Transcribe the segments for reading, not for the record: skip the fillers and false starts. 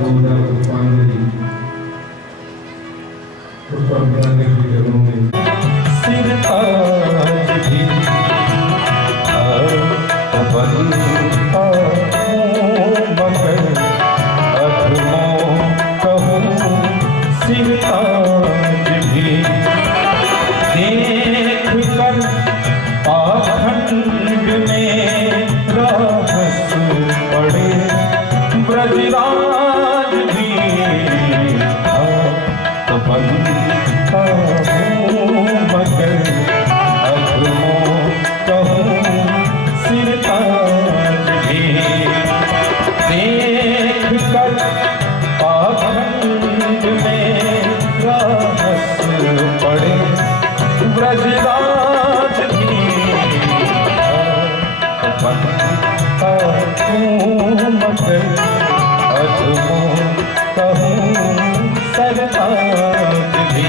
गोदा पुष्पांजलि पुष्पांजलि की जगहों में सिर ताज भी बनता मगर अधमों कहूँ सिर ताज भी देख कर पाखंड में रहस पड़े ब्रजराज भी बनता हूँ मगर अधमों कहूँ सिर ताज भी देख कर पाखंड में रहस पड़े ब्रजराज भी बनता हूँ मगर अधमों कहूँ सरताज भी।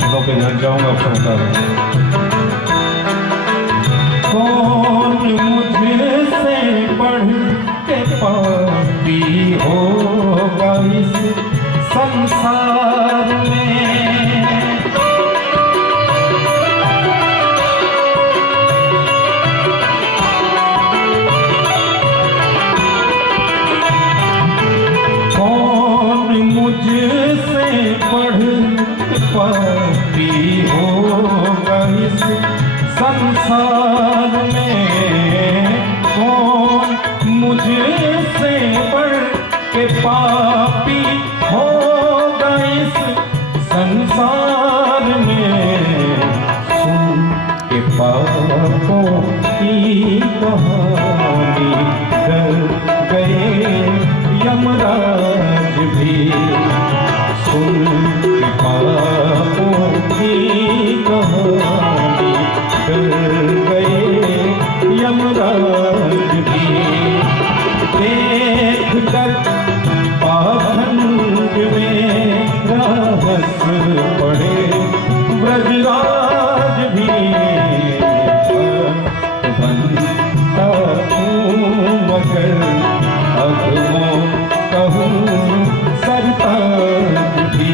शब्दों पे लग जाऊंगा अपना कौन मुझसे बढ़ के पापी होगा इस संसार में। कौन मुझसे बढ़ पापी होगा इस संसार में। कौन मुझसे बढ़ के पापी होगा इस संसार में। सुन के पापों की कहानी डर गए यमराज भी। सुन पापों की कहानी डर गए यमराज भी। देख कर पाखंड में रहस पड़े ब्रजराज भी। बनता हूँ मगर अधमों कहूँ सरताज भी।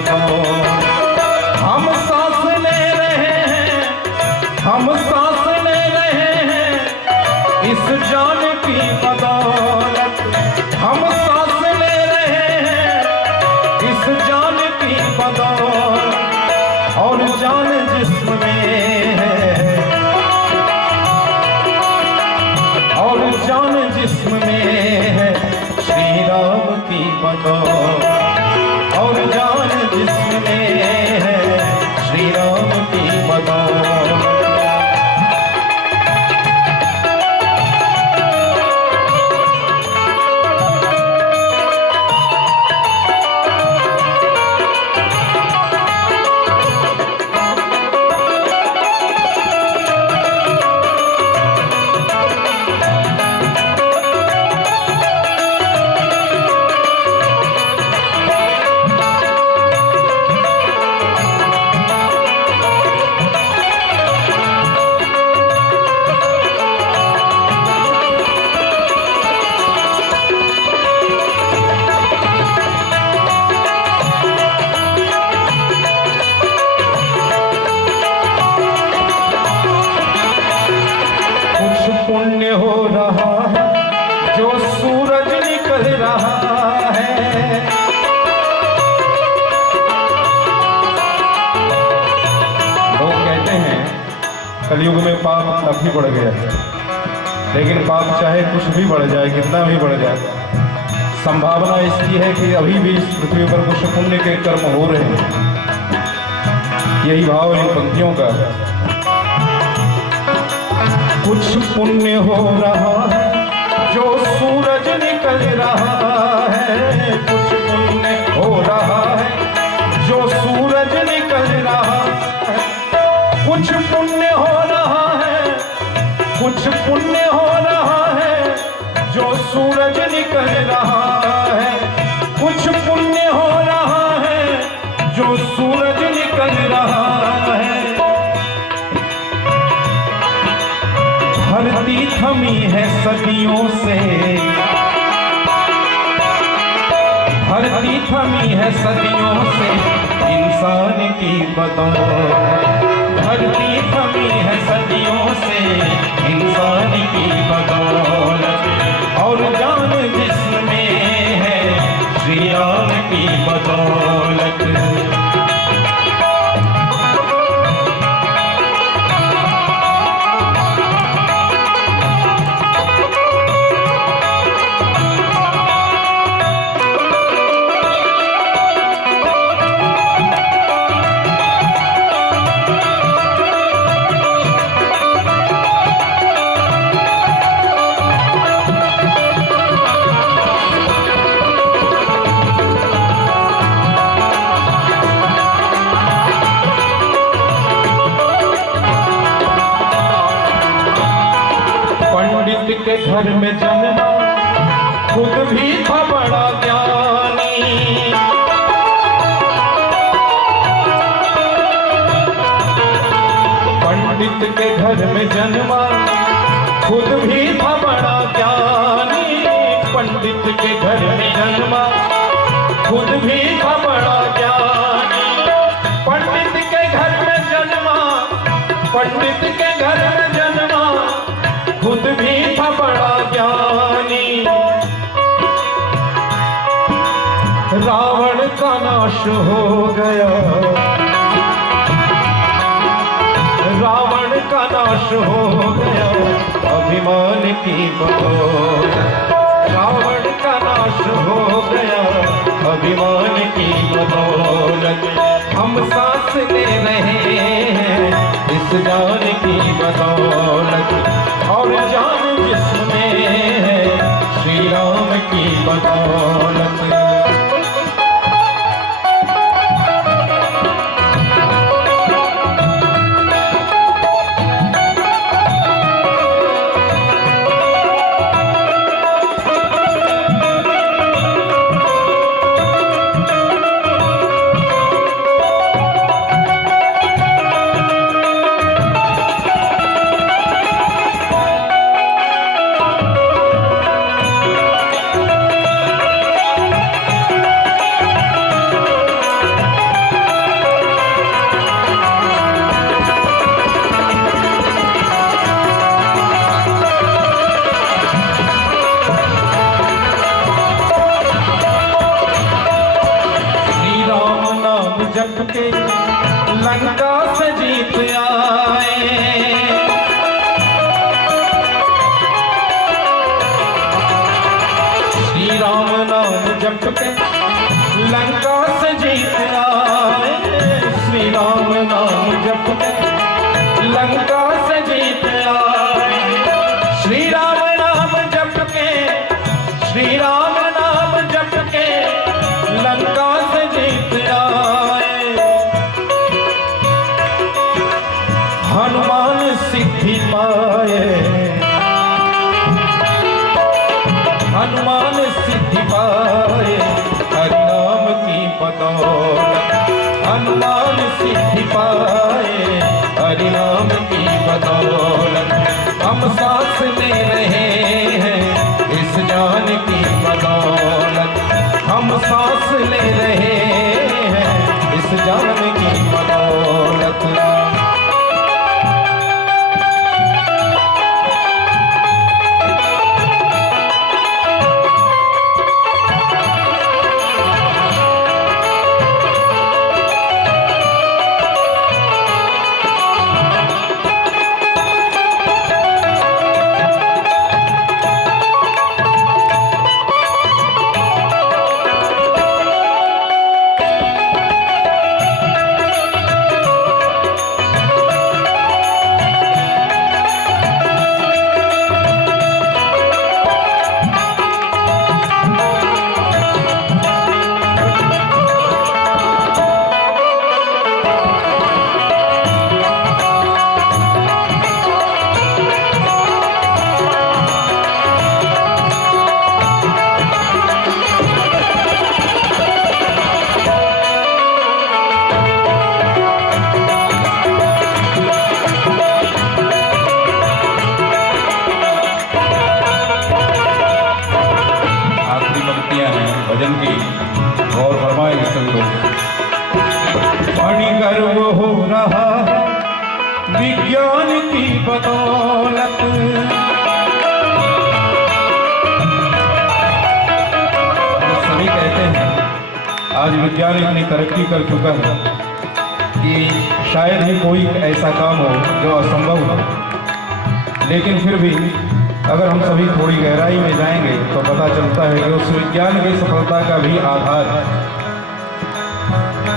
बदौलत हम सांस ले रहे हैं, हम सांस ले रहे हैं इस जान की बदौलत। हम सांस ले रहे हैं इस जान की बदौलत, और जान जिस्म में है, और जान जिस्म में है श्री राम की बदौलत, और जान जिस्म में है श्री राम की बदौलत। पुण्य हो रहा है जो सूरज निकल रहा है, लोग कहते हैं कलयुग में पाप काफी बढ़ गया है, लेकिन पाप चाहे कुछ भी बढ़ जाए, कितना भी बढ़ जाए, संभावना इसकी है कि अभी भी इस पृथ्वी पर कुछ पुण्य के कर्म हो रहे हैं। यही भाव इन पंक्तियों का। कुछ पुण्य हो रहा है जो सूरज निकल रहा है, कुछ पुण्य हो रहा है जो सूरज निकल रहा है, कुछ पुण्य हो रहा है, कुछ पुण्य हो रहा है जो सूरज निकल रहा है, कुछ पुण्य हो रहा है जो सूरज निकल रहा है। धरती थमी है सदियों से, धरती थमी है सदियों से इंसान की बदौलत, धरती थमी है सदियों से इंसान की बदौलत, और जान जिसमें है श्री राम की बदौलत। के घर में जन्मा खुद भी था बड़ा ज्ञानी, पंडित के घर में जन्मा खुद भी था बड़ा ज्ञानी, पंडित के घर में जन्मा खुद भी था बड़ा ज्ञानी, पंडित के घर में जन्मा, पंडित के घर में जन्मा खुद भी था बड़ा ज्ञानी। रावण का नाश हो गया, रावण का नाश हो गया अभिमान की बदौलत, रावण का नाश हो गया अभिमान की बदौलत। हम सांस ले रहे हैं इस जान की बदौलत, और जान जिसमें है श्री राम की बदौलत। जप के लंका से जीत आए। श्री राम नाम जप के लंका से जीत आए। श्री राम नाम जप के लंका से जीत आए। श्री राम नाम जप के, श्री राम नाम जप के लंका से जीत आए। हनुमान सिद्धि पाए, हनुमान सिद्धि पाए हरि नाम की बदौलत। हनुमान सिद्धि पाए हरि नाम की बदौलत। हम सांस ले रहे हैं इस जान की बदौलत। हम सांस ले रहे हैं इस जान की बदौलत। भजन की और फरमाए सभी लोग। फणिगर्भ हो रहा है विज्ञान की बदौलत। सभी कहते हैं आज विज्ञान इतनी तरक्की कर चुका है कि शायद ही कोई ऐसा काम हो जो असंभव हो, लेकिन फिर भी अगर हम सभी थोड़ी गहराई में जाएंगे तो पता चलता है कि उस विज्ञान की सफलता का भी आधार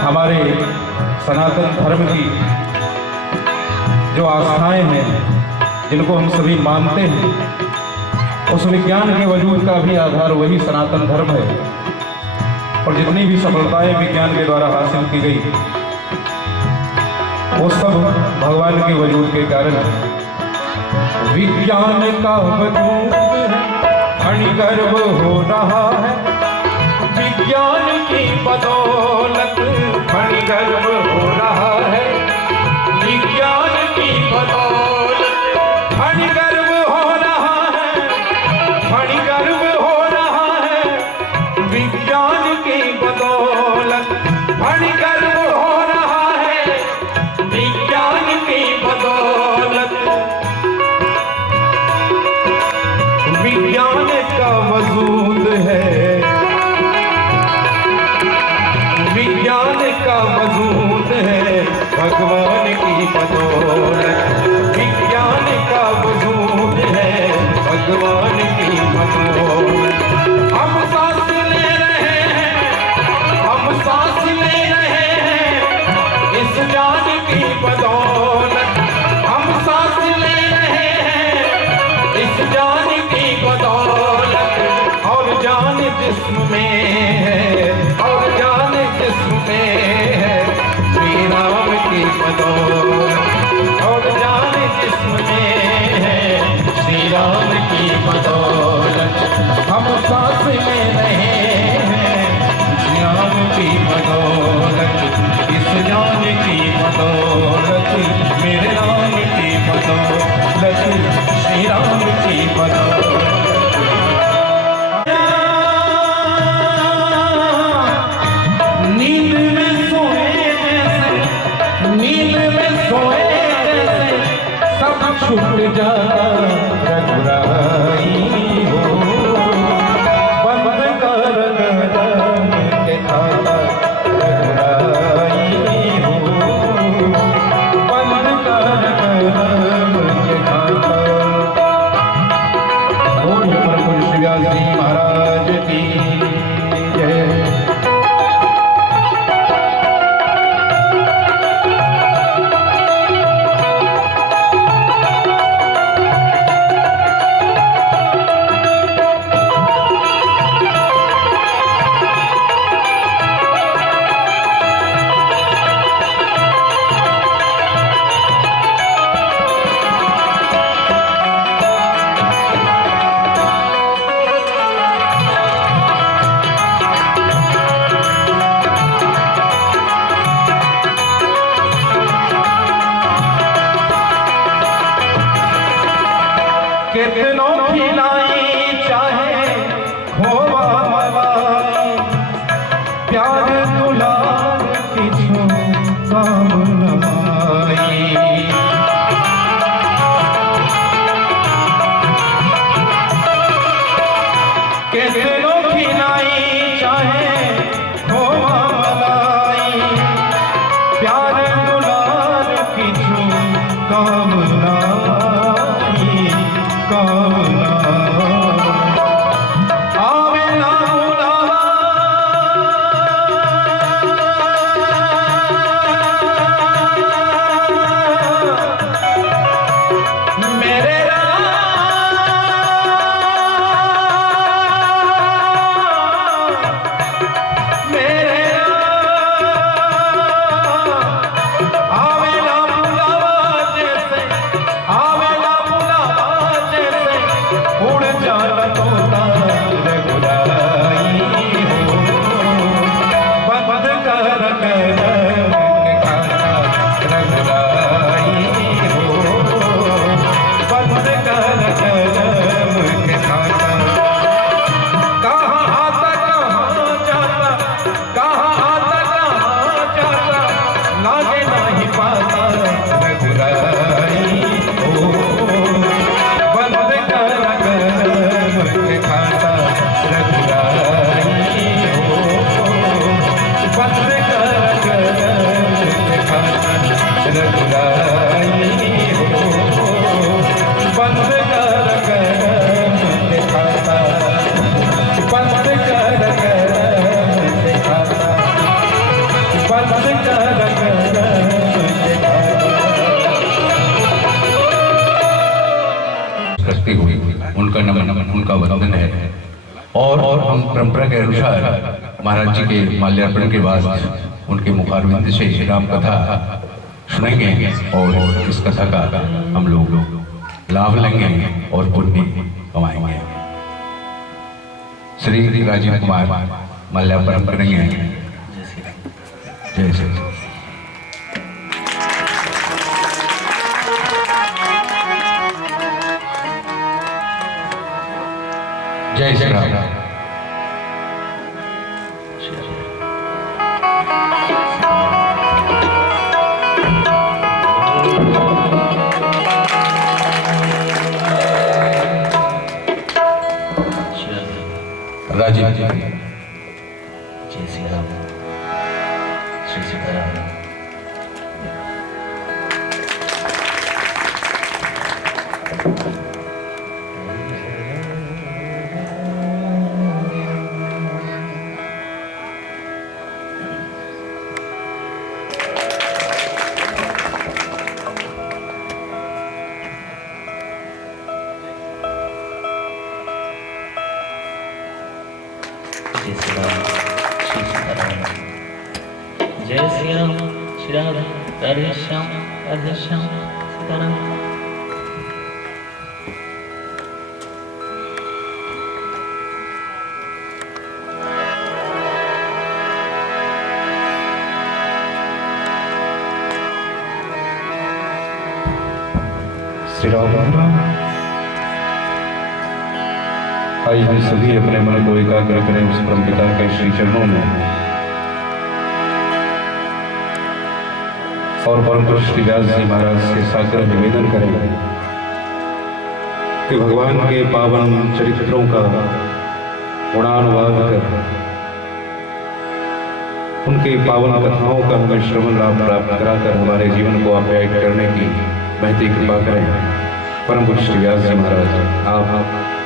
हमारे सनातन धर्म की जो आस्थाएं हैं, जिनको हम सभी मानते हैं, उस विज्ञान के वजूद का भी आधार वही सनातन धर्म है। और जितनी भी सफलताएं विज्ञान के द्वारा हासिल की गई वो सब भगवान के वजूद के कारण है। विज्ञान का वजूद है, फणिगर्भ हो रहा है विज्ञान की बदौलत। फणिगर्भ हो रहा है विज्ञान की बदौलत। फणिगर्भ हो रहा है, फणिगर्भ हो रहा है विज्ञान की बदौलत। फणिगर्भ हो रहा है विज्ञान की बदौलत। विज्ञान का वजूद है, विज्ञान का वजूद है भगवान की बदौलत। विज्ञान का वजूद है भगवान की बदौलत। हम सांस ले रहे हैं, हम सांस ले रहे हैं इस जान की बदौलत। हम सांस ले रहे हैं इस जान की बदौलत। और जान जिस्म में है, और जान जिस्म में है श्री राम की बदौलत। और जान जिस्म में है श्री राम की बदौलत। हम सांस ले रहे हैं श्री राम की बदौलत। इस जान की बदौलत, मेरे राम की बदौलत, श्री राम की बदौलत। नींद में सोए जैसे, नींद में सोए जैसे सब छूट जाता रघुराई हो। बंद कर गगन के ताला रघुराई दुलार किछु काम न आई। कितनो खिलाई चाहे खोवा मलाई, प्यार दुलार किछु काम न आई, काम न आवे ना बुलावा मेरे उनका नमन उनका वंदन है। और हम परंपरा के अनुसार महाराज जी के माल्यार्पण के बाद उनके मुखारविंद से राम कथा सुनेंगे और इस कथा का हम लोग लाभ लेंगे और पुण्य कमाएंगे। श्री राजीव कुमार माल्यार्पण करेंगे। जय श्री जय श्री राम। राजीव जी जय श्री राम। श्री सीताराम। जय श्री राम। श्री सीताराम। जय श्री राम। श्री राधे राधे श्याम राधे श्याम सीताराम। श्री राम। आइए हम सभी अपने मन को एकाग्र करें उस परमपिता के श्री चरणों में और परम पुरुष श्री व्यास जी महाराज से साग्रह निवेदन करें कि भगवान के पावन चरित्रों का गुणानुवाद कर उनके पावन कथाओं का हमें श्रवण लाभ प्राप्त कराकर हमारे जीवन को आप्यायित करने की महती कृपा करें। परम पुरुष श्री व्यास जी महाराज आप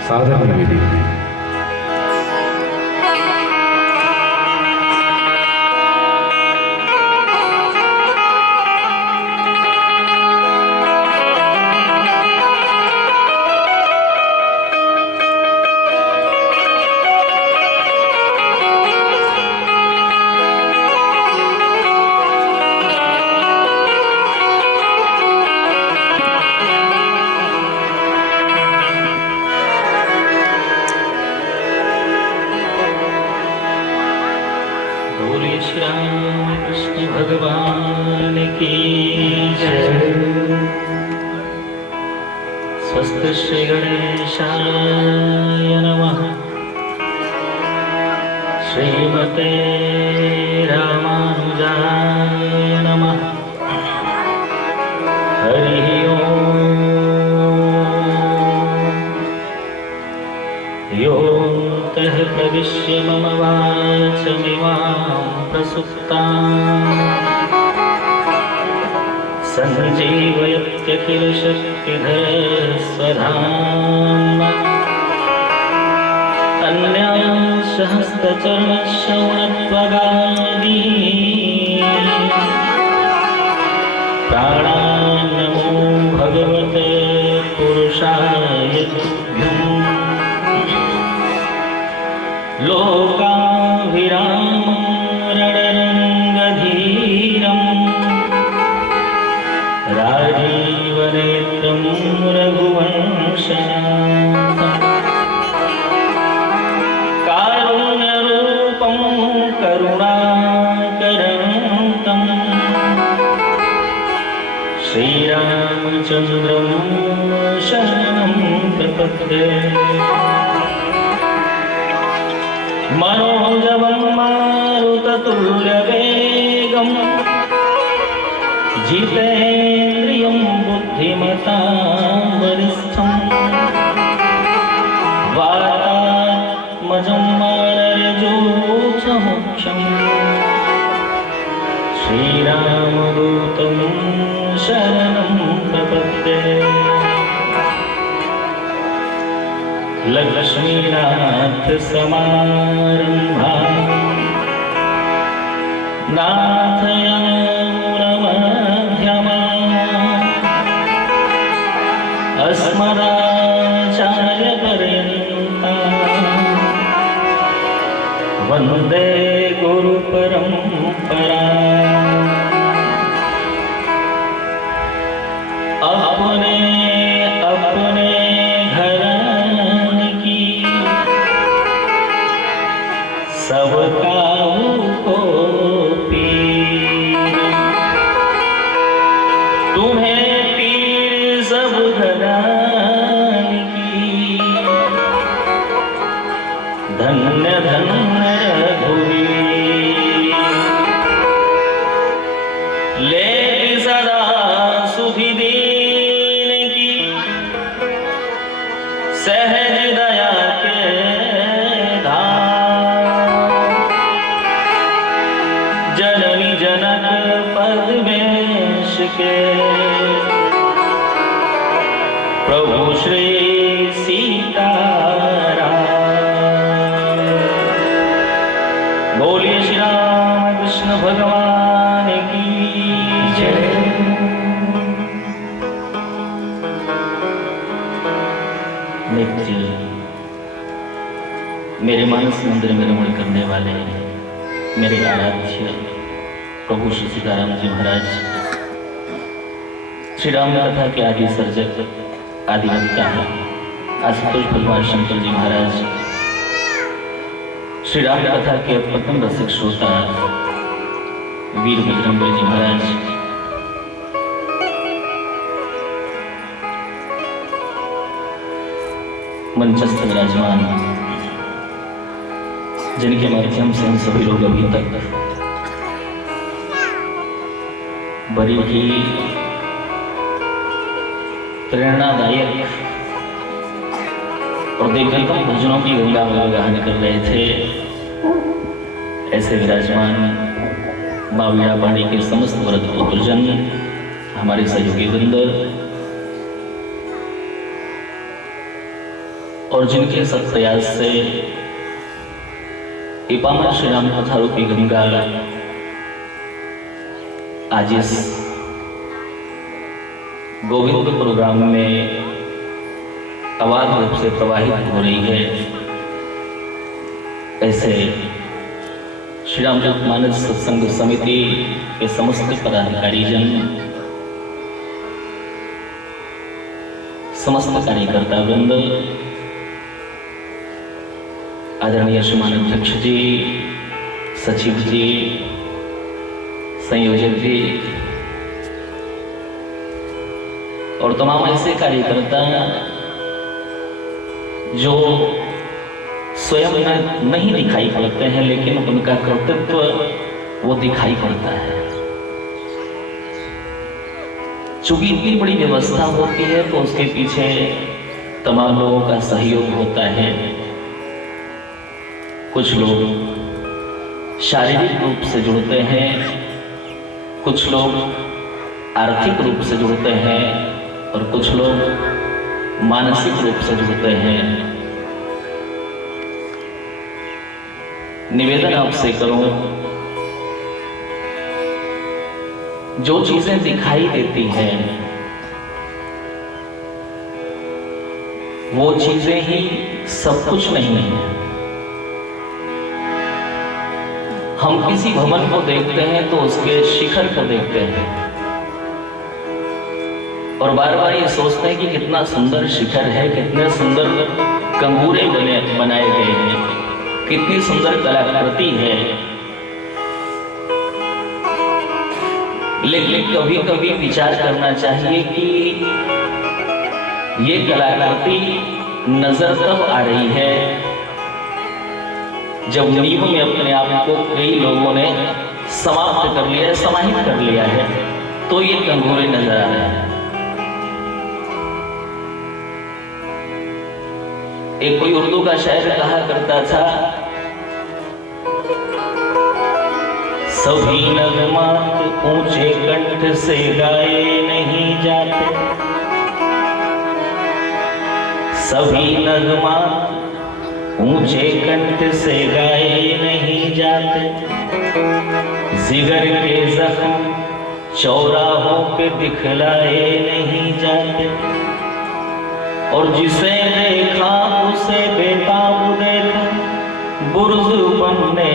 साधन में भी श्री राम कृष्ण भगवान की जय। स्वस्ति श्री गणेशाय नमः। श्रीमते रामानुजाय नमः। हरि ओम। योऽन्तः प्रविश्य मम वाचमिमां प्रसुप्ताम् सञ्जीवयत्यखिलशक्तिधरस्वधाम्ना अन्यांशहस्तचरणश्रवणत्वगादीन् प्राणान्नमो भगवते पुरुषाय तुभ्यम्। लोकाभिरामं रणरङ्गधीरम् राजीवनेत्रं रघुवंशनाथम् कारुण्यरूपं करुणाकरन्तं श्रीरामचन्द्रं शरणं प्रपद्ये। मनोजवं मारुततुल्यवेगं जितेन्द्रियं बुद्धिमतां वरिष्ठं वातात्मजं मानरजोत्समुख्यं श्रीरामदूतं शरणं प्रपद्ये। लक्ष्मीनाथसमारम्भां नाथयामुनमध्यमाम् अस्मदाचार्यपर्यन्ताम् वन्दे गुरुपरम्पराम्। अपने अपने सबका को पीर, तुम्हें पीर सब घरान की। धन्य धन्य रघुवीर, ले सदा सुधि दीन की। सहज दया के जननी जनक पद वेश के प्रभु श्री सीताराम। बोलिए श्री राम कृष्ण भगवान की जय। नित्य मेरे मानस मंदिर में रमण करने वाले मेरे आराध्य प्रभु श्री सीताराम जी महाराज, श्री राम कथा के आदि सर्जक आदि वक्ता है आशुतोष भगवान शंकर जी महाराज, श्री राम कथा के प्रथम रसिक श्रोता वीर बजरंग जी महाराज, मंचस्थ विराजमान जिनके माध्यम से हम सभी लोग अभी तक बड़ी ही प्रेरणादायक और दिव्यतम भजनों की गंगा में गान कर रहे थे, ऐसे विराजमान माँ वीणापाणी के समस्त व्रत पुत्रजन, हमारे सहयोगी वृंद और जिनके सत प्रयास से इपामर श्री राम कथा रूपी गंगा आज इस गोविंद प्रोग्राम में अबाध रूप से प्रवाहित हो रही है। ऐसे श्री रामचरितमानस सत्संग समिति के समस्त पदाधिकारी जन, समस्त कार्यकर्ता वृंद, आदरणीय श्रीमान अध्यक्ष जी, सचिव जी, संयोजक जी और तमाम ऐसे कार्यकर्ता जो स्वयं नहीं दिखाई पड़ते हैं, लेकिन उनका कर्तव्य वो दिखाई पड़ता है। चूंकि इतनी बड़ी व्यवस्था होती है तो उसके पीछे तमाम लोगों का सहयोग होता है। कुछ लोग शारीरिक रूप से जुड़ते हैं, कुछ लोग आर्थिक रूप से जुड़ते हैं और कुछ लोग मानसिक रूप से जुड़ते हैं। निवेदन आपसे करूं, जो चीजें दिखाई देती हैं वो चीजें ही सब कुछ नहीं है। हम किसी भवन को देखते हैं तो उसके शिखर को देखते हैं और बार बार ये सोचते हैं कि कितना सुंदर शिखर है, कितने सुंदर कंगूरे बनाए गए हैं, कितनी सुंदर कलाकृति है। लेकिन कभी कभी विचार करना चाहिए कि ये कलाकृति नजर तब आ रही है जब नींव में अपने आप को कई लोगों ने समाप्त कर लिया है, समाहित कर लिया है, तो ये कंगूरे नजर आ रहे हैं। एक कोई उर्दू का शायर कहा करता था, सभी नगमात ऊंचे कंठ से गाए नहीं जाते, सभी नगमात ऊंचे कंठ से गाए नहीं जाते, जिगर के जख्म चौराहों पे दिखलाए नहीं जाते, और जिसे देखा उसे बेताब देखा बुर्ज बनने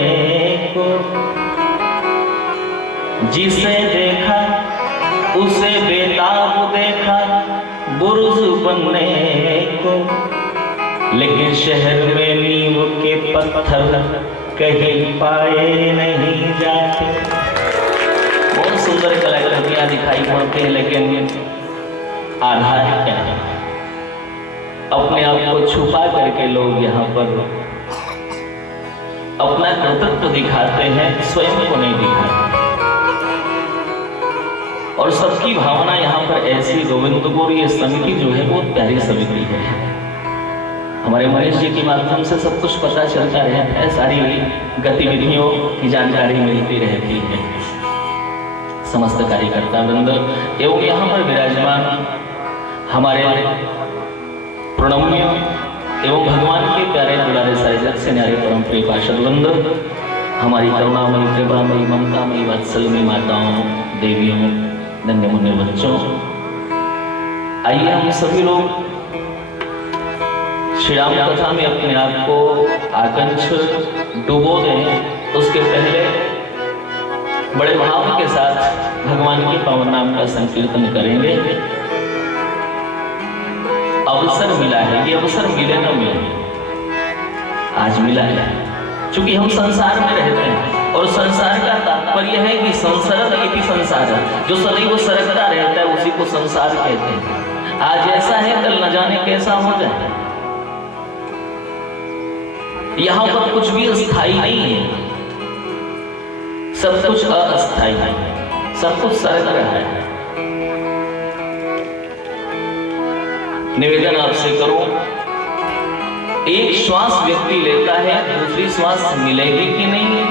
को, जिसे देखा उसे बेताब देखा बुर्ज बनने को, लेकिन शहर में नींव के पत्थर कहीं पाए नहीं जाते। बहुत सुंदर कलाकृतियां दिखाई पड़ती हैं, लेकिन आधार क्या है? अपने आप को छुपा करके लोग यहाँ पर अपना कर्तृत्व दिखाते हैं, स्वयं को नहीं दिखाते। और सबकी भावना यहाँ पर ऐसी, गोविंदपुर ये समिति जो है बहुत प्यारी समिति है। हमारे महेश जी के माध्यम से सब कुछ पता चलता रहता है, सारी गतिविधियों की जानकारी मिलती रहती है। समस्त कार्यकर्ता वृंद एवं यहाँ पर विराजमान हमारे प्रणम्य एवं भगवान के प्यारे दुलारे साइजत से न्यारे परम प्रिय पार्षद वृंद, हमारी करुणामयी, कृपामयी, ममतामयी, वात्सल्यमयी माताओं, देवियों, धन्य मुन्ने बच्चों, आइए हम सभी लोग श्री राम कथा में अपने आप को आकंठ डुबो दें। उसके पहले बड़े भाव के साथ भगवान के पावन नाम का संकीर्तन करेंगे। अवसर मिला है, ये अवसर मिले न मिले, आज मिला है। चूंकि हम संसार में रहते हैं और संसार का तात्पर्य है कि संसरत इति संसार, जो सदैव सरकता रहता है उसी को संसार कहते हैं। आज ऐसा है, कल न जाने कैसा हो जाए। यहाँ पर कुछ भी स्थायी नहीं है, सब कुछ अस्थायी है, सब कुछ सरक रहा है। निवेदन आपसे करूं, एक श्वास व्यक्ति लेता है, दूसरी श्वास मिलेगी कि नहीं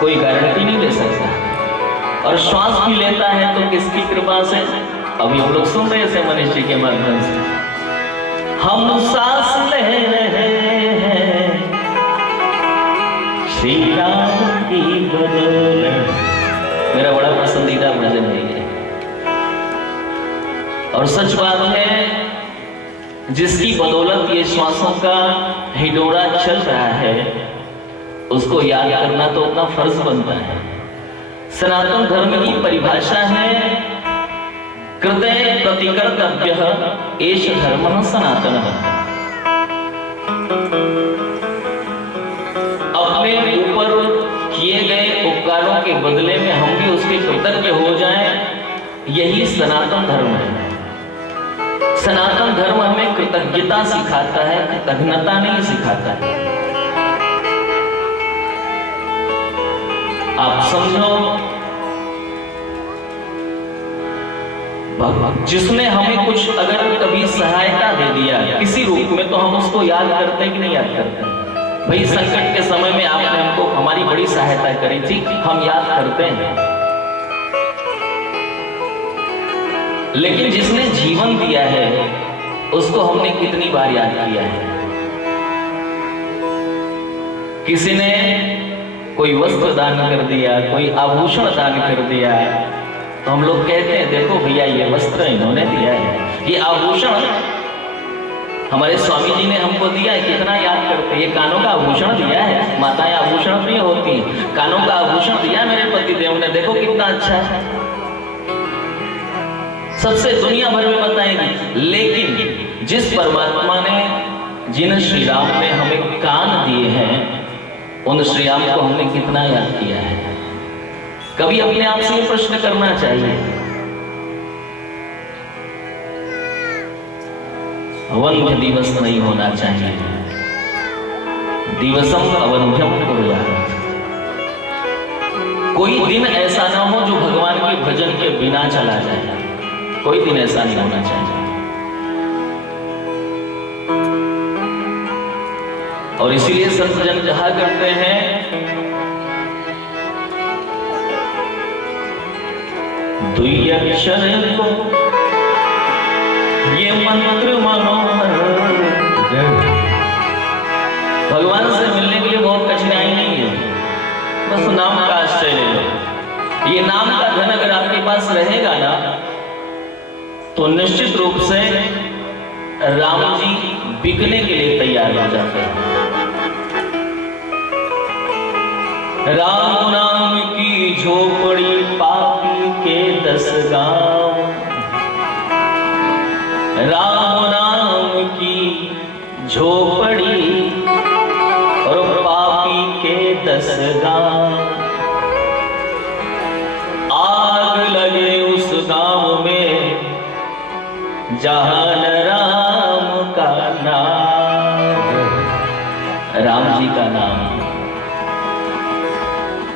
कोई गारंटी नहीं ले सकता। और श्वास भी लेता है तो किसकी कृपा से? अभी हम लोग सुन रहे थे मनीष जी के माध्यम से, हम सांस ले रहे हैं श्री राम की बदौलत। मेरा बड़ा पसंदीदा भजन है ये। और सच बात है, जिसकी बदौलत ये श्वासों का हिडोरा चल रहा है, उसको याद करना तो अपना फर्ज बनता है। सनातन धर्म की परिभाषा है, कृते प्रतिकर्तव्यः एष धर्मः सनातनः। अपने ऊपर किए गए उपकारों के बदले में हम भी उसके कृतज्ञ हो जाएं, यही सनातन धर्म है। सनातन धर्म हमें कृतज्ञता सिखाता है, कृतज्ञता नहीं सिखाता है। आप समझो, जिसने हमें कुछ अगर कभी सहायता दे दिया किसी रूप में, तो हम उसको याद करते हैं कि नहीं याद करते? भाई संकट के समय में आपने हमको हमारी बड़ी सहायता करी थी, हम याद करते हैं। लेकिन जिसने जीवन दिया है उसको हमने कितनी बार याद किया है? किसी ने कोई वस्त्र दान कर दिया, कोई आभूषण दान कर दिया, तो हम लोग कहते हैं देखो भैया ये वस्त्र इन्होंने दिया है, ये आभूषण हमारे स्वामी जी ने हमको दिया है, कितना याद करते हैं। ये कानों का आभूषण दिया है, माताएं आभूषण प्रिय होती हैं, कानों का आभूषण दिया मेरे पति देव ने, देखो कितना अच्छा है, सबसे दुनिया भर में बताएंगे। लेकिन जिस परमात्मा ने, जिन श्री राम ने हमें कान दिए हैं, उन श्री राम को हमने कितना याद किया है? कभी अपने आप से ये प्रश्न करना चाहिए। अवंध्य दिवस नहीं होना चाहिए, दिवसम अवंध्यम कुर्यात्। कोई दिन ऐसा ना हो जो भगवान के भजन के बिना चला जाए, कोई दिन ऐसा नहीं होना चाहिए। और इसीलिए संत जन कहा करते हैं, दुई अक्षर को ये मंत्र मनोहर। भगवान से मिलने के लिए बहुत कठिनाई नहीं है, बस नाम का आश्रय ले लो। ये नाम का धन अगर आपके पास रहेगा ना, तो निश्चित रूप से राम जी बिकने के लिए तैयार हो जाते हैं। राम नाम की झोपड़ी पापी के 10 गांव, राम नाम की झोपड़ी और पापी के 10 गांव। आग लगे उस गांव में जहां राम का नाम, राम जी का नाम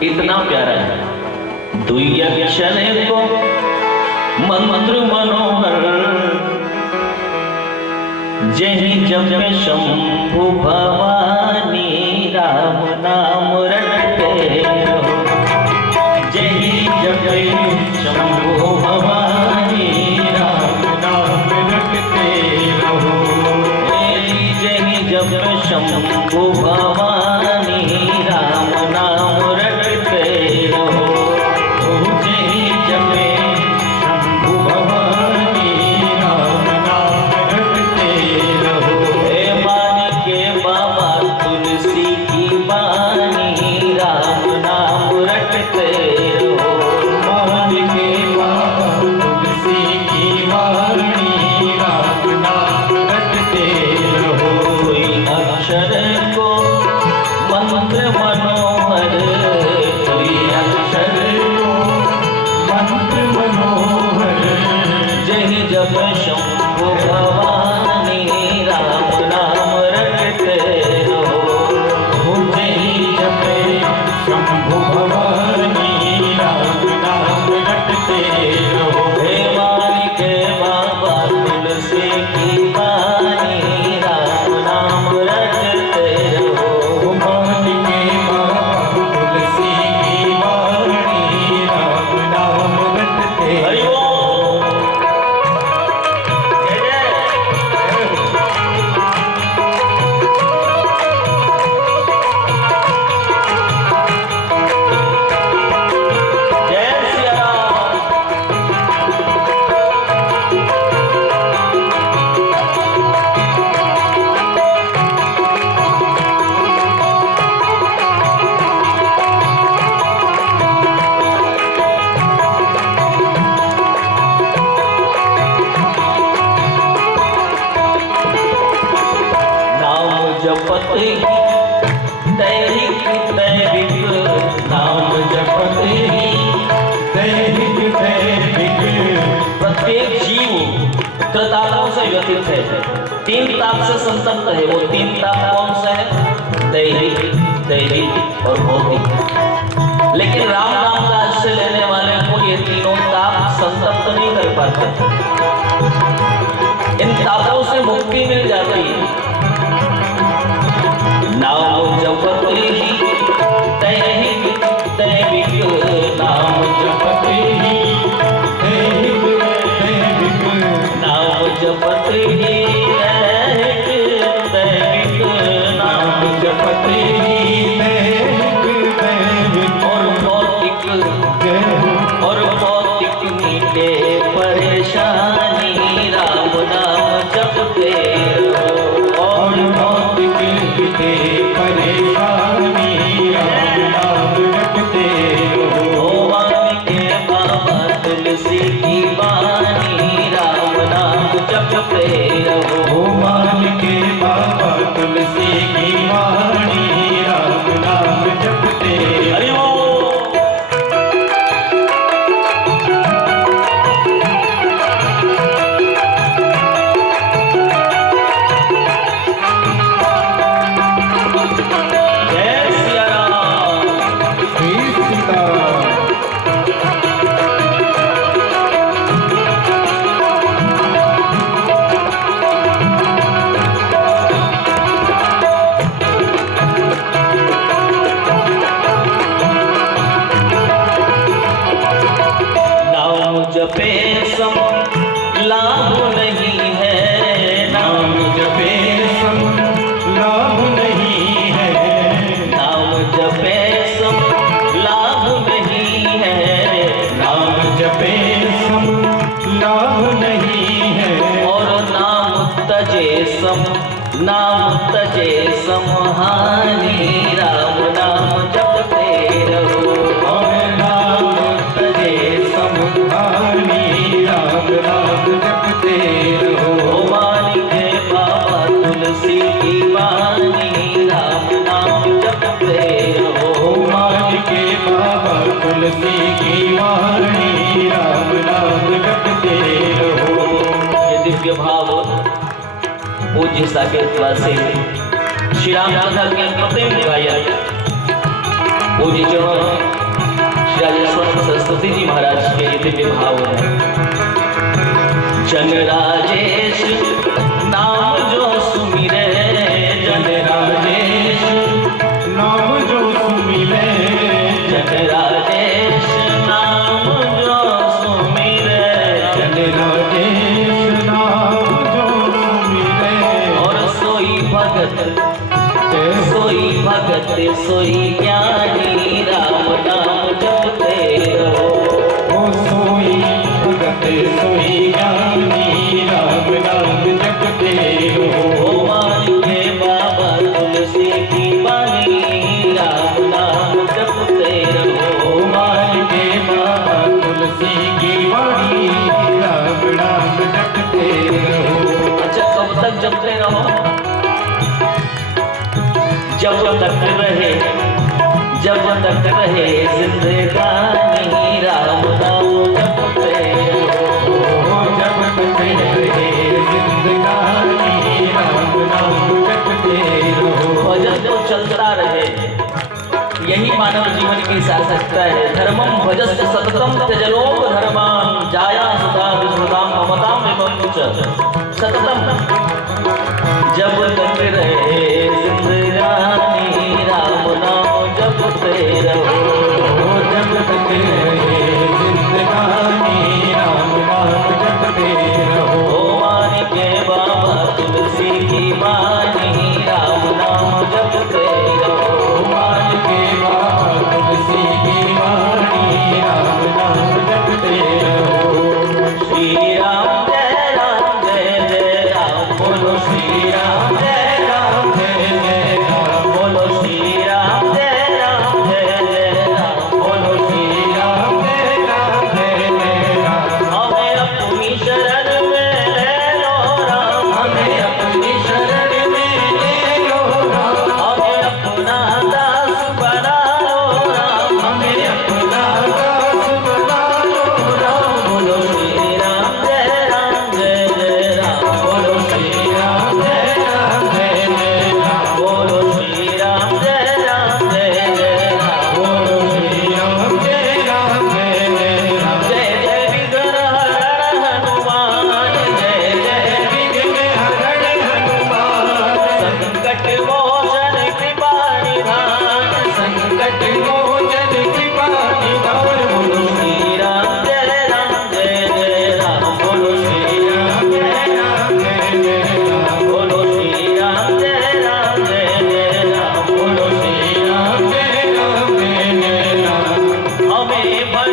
इतना प्यारा है। दुई अक्षर को मंत्र मनोहर, जही जप शंभु भवानी राम नाम रटते रहो। जही जप शंभु भवानी राम नाम रटते रहो। जही जप शंभु भवानी राम नाम रटते रहो। जही जप शंभु भवानी राम नाम रटते रहो। हे मानी के बाबा तुलसी की बानी राम नाम रटते रहो। मानी के बाबा तुलसी की बानी राम नाम रटते रहो। कोई अक्षर को मंत्र मनोहर, कोई अक्षर को मंत्र मनोहर, जही जप शंभु भवानी राम नाम रटते रहो। जही जप शंभु भवानी राम नाम रटते रहो। हे मानी के बाबा तुलसी की बानी राम नाम रटते रहो। मानी के बाबा तुलसी की बानी राम नाम रटते रहो। जय सिया राम। नाम जपत ही दैहिक दैविक, नाम जपत ही दैहिक दैविक। प्रत्येक जीव त्रितापों से व्यतीत है, 3 ताप से संतप्त है। वो 3 ताप कौन से है? दैहिक, दैविक और भौतिक। लेकिन राम नाम का आश्रय लेने वाले को ये तीनों ताप संतप्त नहीं कर पाते। इन तापों से मुक्ति मिल जाती है। नाम जपते ही दैहिक दैविक, नाम जपते ही दैहिक दैविक, नाम जपते ही दैहिक दैविक, नाम जपते ही दैहिक दैविक। और भौतिक मीटे परेशानी राम नाम जपते रहो। और भौतिक मीटे परेशानी राम नाम जपते रहो। ओ वाणी के बाबा तुलसी की वाणी राम नाम जपते रहो। ओ वाणी के बाबा तुलसी की वाणी राम नाम जपते रहो। जपे सम लाभ नहीं है, नाम जपे सम लाभ नहीं है, नाम जपे सम लाभ नहीं है, नाम जपे सम लाभ नहीं है। और नाम तजे सम हानि राम नाम जपते रहो। और नाम तजे सम हानि राम नाम जपते रहो। वाणी के बाबा तुलसी की वाणी राम नाम जपते रहो। वाणी के बाबा तुलसी की वाणी राम नाम जपते रहो। ये दिव्य भाव पूज्य साकेत वासी श्री राम कथा के प्रथम गायक पूज्य चरण श्री राजेश्वर सरस्वती जी महाराज के दिव्य भाव है। जन राजेश नाम जो सुमिरे, जन राजेश नाम जो सुमिरे, जन राजेश नाम जो सुमिरे, जन राजेश नाम जो सुमिरे। और सोई भगत सोई ज्ञानी राम नाम जपते रहो। ओ सोई भगत सोई ज्ञानी राम नाम जपते रहो। ओ वाणी के बाबा तुलसी की वाणी राम नाम जपते रहो। ओ वाणी के बाबा तुलसी की वाणी राम नाम जपते रहो। अच्छा, कब तक जपते रहो? जब तक रहे जिंदगानी राम नाम जपते रहो। जब तक रहे जिंदगानी राम नाम जपते रहो। भजन तो चलता रहे, यही मानव जीवन की सार्थकता है। धर्मम भजस्त सततम त्यजलोक धर्मान, जाया सुधा विस्मृताम ममताम विमुच सततम। जब तक रहे जिंदगानी राम नाम जपते रहो। जब तक रहे जिंदगानी राम नाम जपते रहो। वाणी के बाबा तुलसी की वाणी राम नाम जपते रहो। वाणी के बाबा तुलसी की वाणी राम नाम जपते रहो। श्री राम जय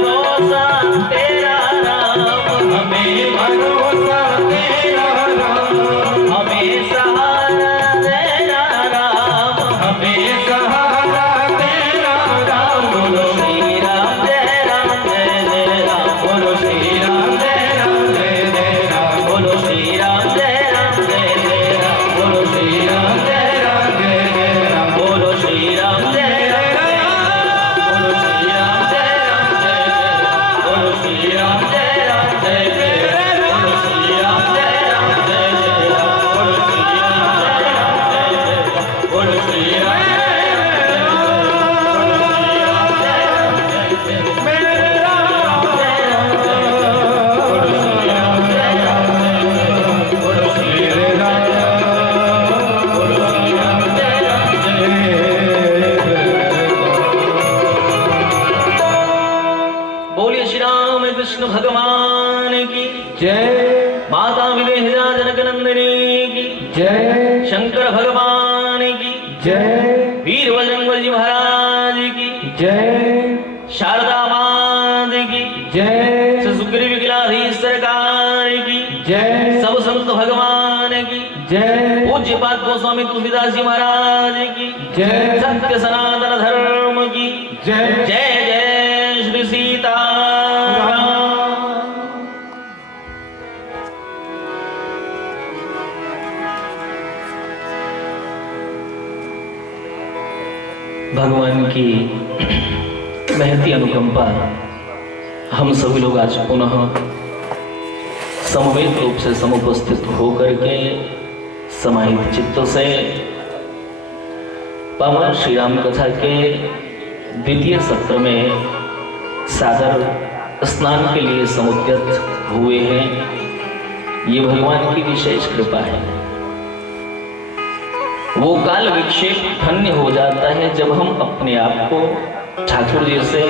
भरोसा तेरा राम, हमें भरोसा तेरा राम, हमें सहारा तेरा राम, हमें सहारा तेरा राम। बोलो श्री राम जय राम जय राम, बोलो श्री राम जय राम जय राम, बोलो श्री राम जय राम जय राम, बोलो श्री राम जय राम जय राम, बोलो श्री राम जय राम, बोलो श्री राम जय राम जय राम, बोलो श्री राम जय राम जय राम, बोलो श्री राम जय राम जय राम, बोलो श्री राम जय राम जय राम, बोलो श्री राम बोलिए श्री राम कृष्ण भगवान की जय, माता विदेहजा जनक नंदिनी की जय, शंकर भगवान की जय, वीर बजरंग जी महाराज की जय, शारदा माता की जय, श्री सुग्रीव किलाधीश सरकार की जय, सब संत भगवान की जय, पूज्य पाद गोस्वामी तुलसीदास जी महाराज की जय, सत्य सनातन धर्म की जय, जय जय श्री सीताराम। भगवान की महती अनुकंपा हम सभी लोग आज पुनः समवेत रूप से समुपस्थित होकर के समाहित चित्त से पावन श्री राम कथा के द्वितीय सत्र में सादर स्नान के लिए समुद्यत हुए हैं। ये भगवान की विशेष कृपा है। वो काल विक्षेप धन्य हो जाता है जब हम अपने आप को ठाकुर जी से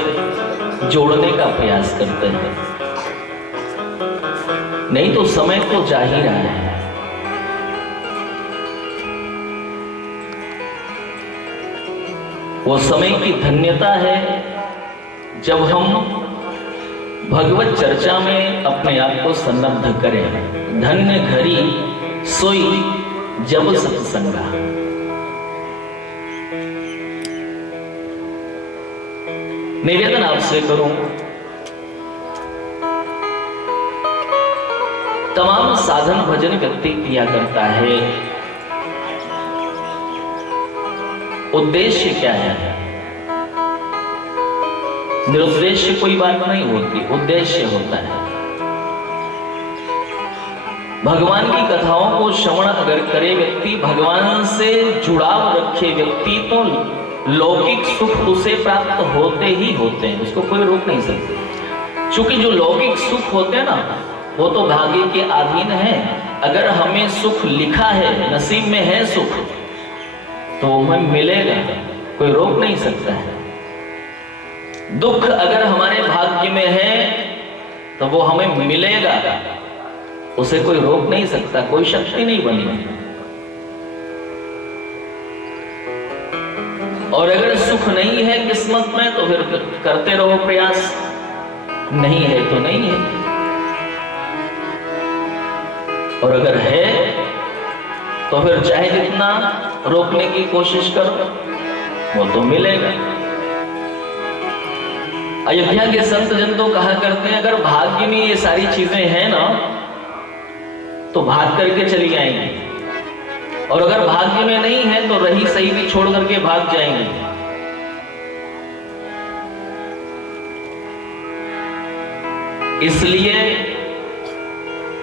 जोड़ने का प्रयास करते हैं, नहीं तो समय तो जा ही रहा है। वो समय की धन्यता है जब हम भगवत चर्चा में अपने आप को सन्नद्ध करें। धन्य घड़ी सोई जब सत्संगा। निवेदन आपसे करूं, तमाम साधन भजन व्यक्ति किया करता है, उद्देश्य क्या है? निरुद्देश्य कोई बात नहीं होती, उद्देश्य होता है। भगवान की कथाओं को श्रवण अगर करे व्यक्ति, भगवान से जुड़ाव रखे व्यक्ति, तो लौकिक सुख उसे प्राप्त होते ही होते हैं, उसको कोई रोक नहीं सकता। क्योंकि जो लौकिक सुख होते हैं ना, वो तो भाग्य के अधीन है। अगर हमें सुख लिखा है, नसीब में है सुख, तो हमें मिलेगा, कोई रोक नहीं सकता है। दुख अगर हमारे भाग्य में है तो वो हमें मिलेगा, उसे कोई रोक नहीं सकता, कोई शक्ति नहीं बनी। और अगर सुख नहीं है किस्मत में तो फिर करते रहो प्रयास, नहीं है तो नहीं है। और अगर है तो फिर चाहे जितना रोकने की कोशिश करो, वो तो मिलेगा। अयोध्या के संत जन तो कहा करते हैं, अगर भाग्य में ये सारी चीजें हैं ना, तो भाग करके चली आएंगी, और अगर भाग्य में नहीं है तो रही सही भी छोड़ करके भाग जाएंगे। इसलिए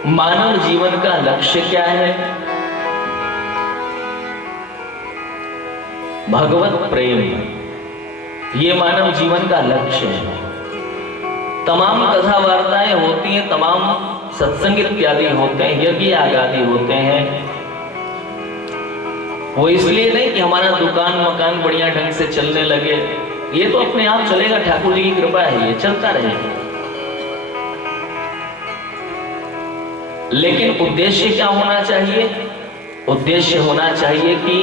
मानव जीवन का लक्ष्य क्या है? भगवत प्रेम, ये मानव जीवन का लक्ष्य है। तमाम कथा वार्ताएं होती हैं, तमाम सत्संग इत्यादि होते हैं, यज्ञ आदि होते हैं, वो इसलिए नहीं कि हमारा दुकान मकान बढ़िया ढंग से चलने लगे। ये तो अपने आप चलेगा, ठाकुर जी की कृपा है, ये चलता रहेगा। लेकिन उद्देश्य क्या होना चाहिए? उद्देश्य होना चाहिए कि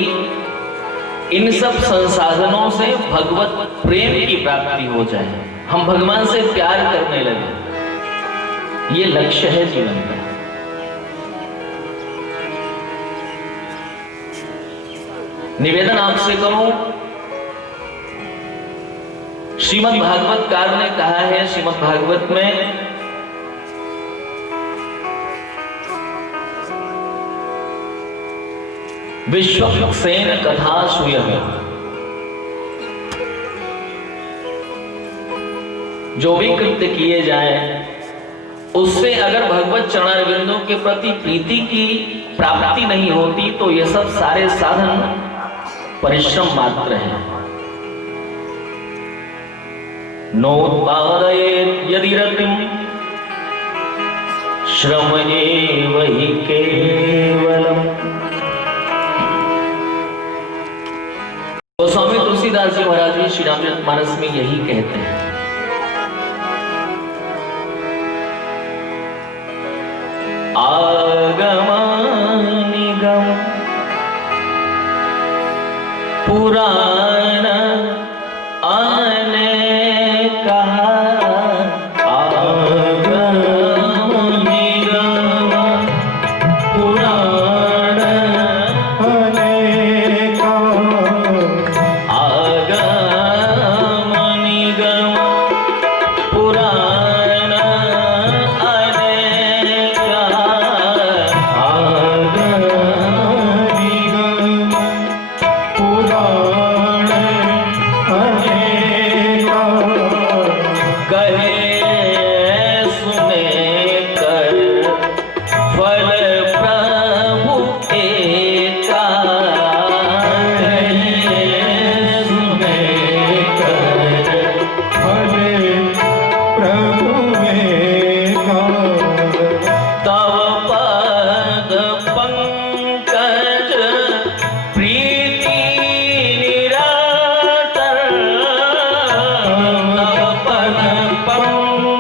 इन सब संसाधनों से भगवत प्रेम की प्राप्ति हो जाए। हम भगवान से प्यार करने लगे। ये लक्ष्य है जीवन का। निवेदन आपसे करूं, श्रीमद् भागवतकार ने कहा है, श्रीमद् भागवत में विश्वक्सेन कथा श्रूयः, जो भी कृत्य किए जाएं उससे अगर भगवत चरणारविंदों के प्रति प्रीति की प्राप्ति नहीं होती तो ये सब सारे साधन परिश्रम मात्र है। नोत्पादयेत् यदि रतिं श्रम एव हि केवलम्। गोस्वामी तुलसीदास जी महाराज भी श्री रामचरितमानस में यही कहते हैं। आगम निगम पुराण अनेका, आगम निगम पुराण अनेका, आगम निगम पुराण अनेका, आगम निगम पुराण अनेका, कहे सुने कर फल प्रभु एका, सुने कर फल प्रभु एका। तव पद पंकज प्रीति निरंतर, तव पद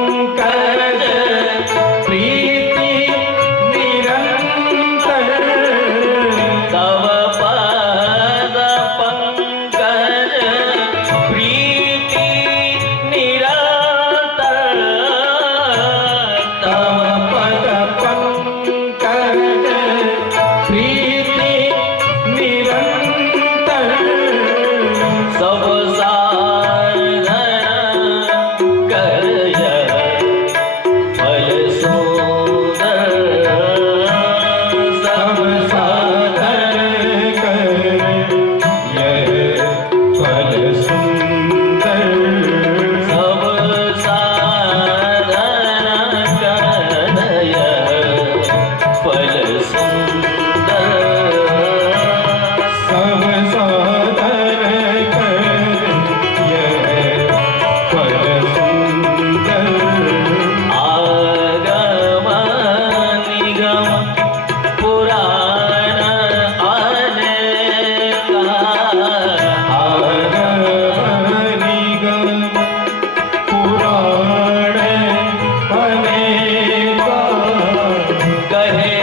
पंकज प्रीति निरंतर, तव पद पंकज प्रीति निरंतर, तव पद पंकज प्रीति निरंतर, सब साधन करय फल सुंदर, सब साधन कर यह फल सुंदर, सब साधन करय फल सुंदर, सब साधन कर यह फल सुंदर। आगम निगम पुराण अनेका, आगम निगम पुराण अनेका, कहे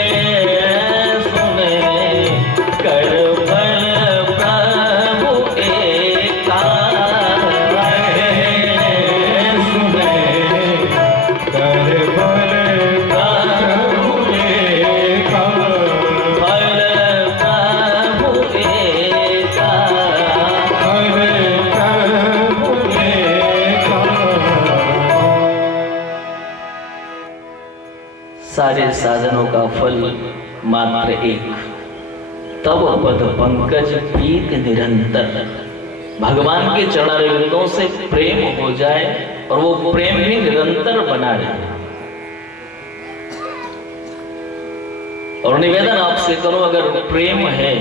सुने कर फल प्रभु एका, सुने कर फल प्रभु एका, फल प्रभु एका। फल प्रभु एका। सारे साधनों का फल मात्र एक, तब पद पंकज प्रीत निरंतर। भगवान के चरणारविंदों से प्रेम हो जाए और वो प्रेम भी निरंतर बना रहे। और निवेदन आपसे करो, अगर प्रेम है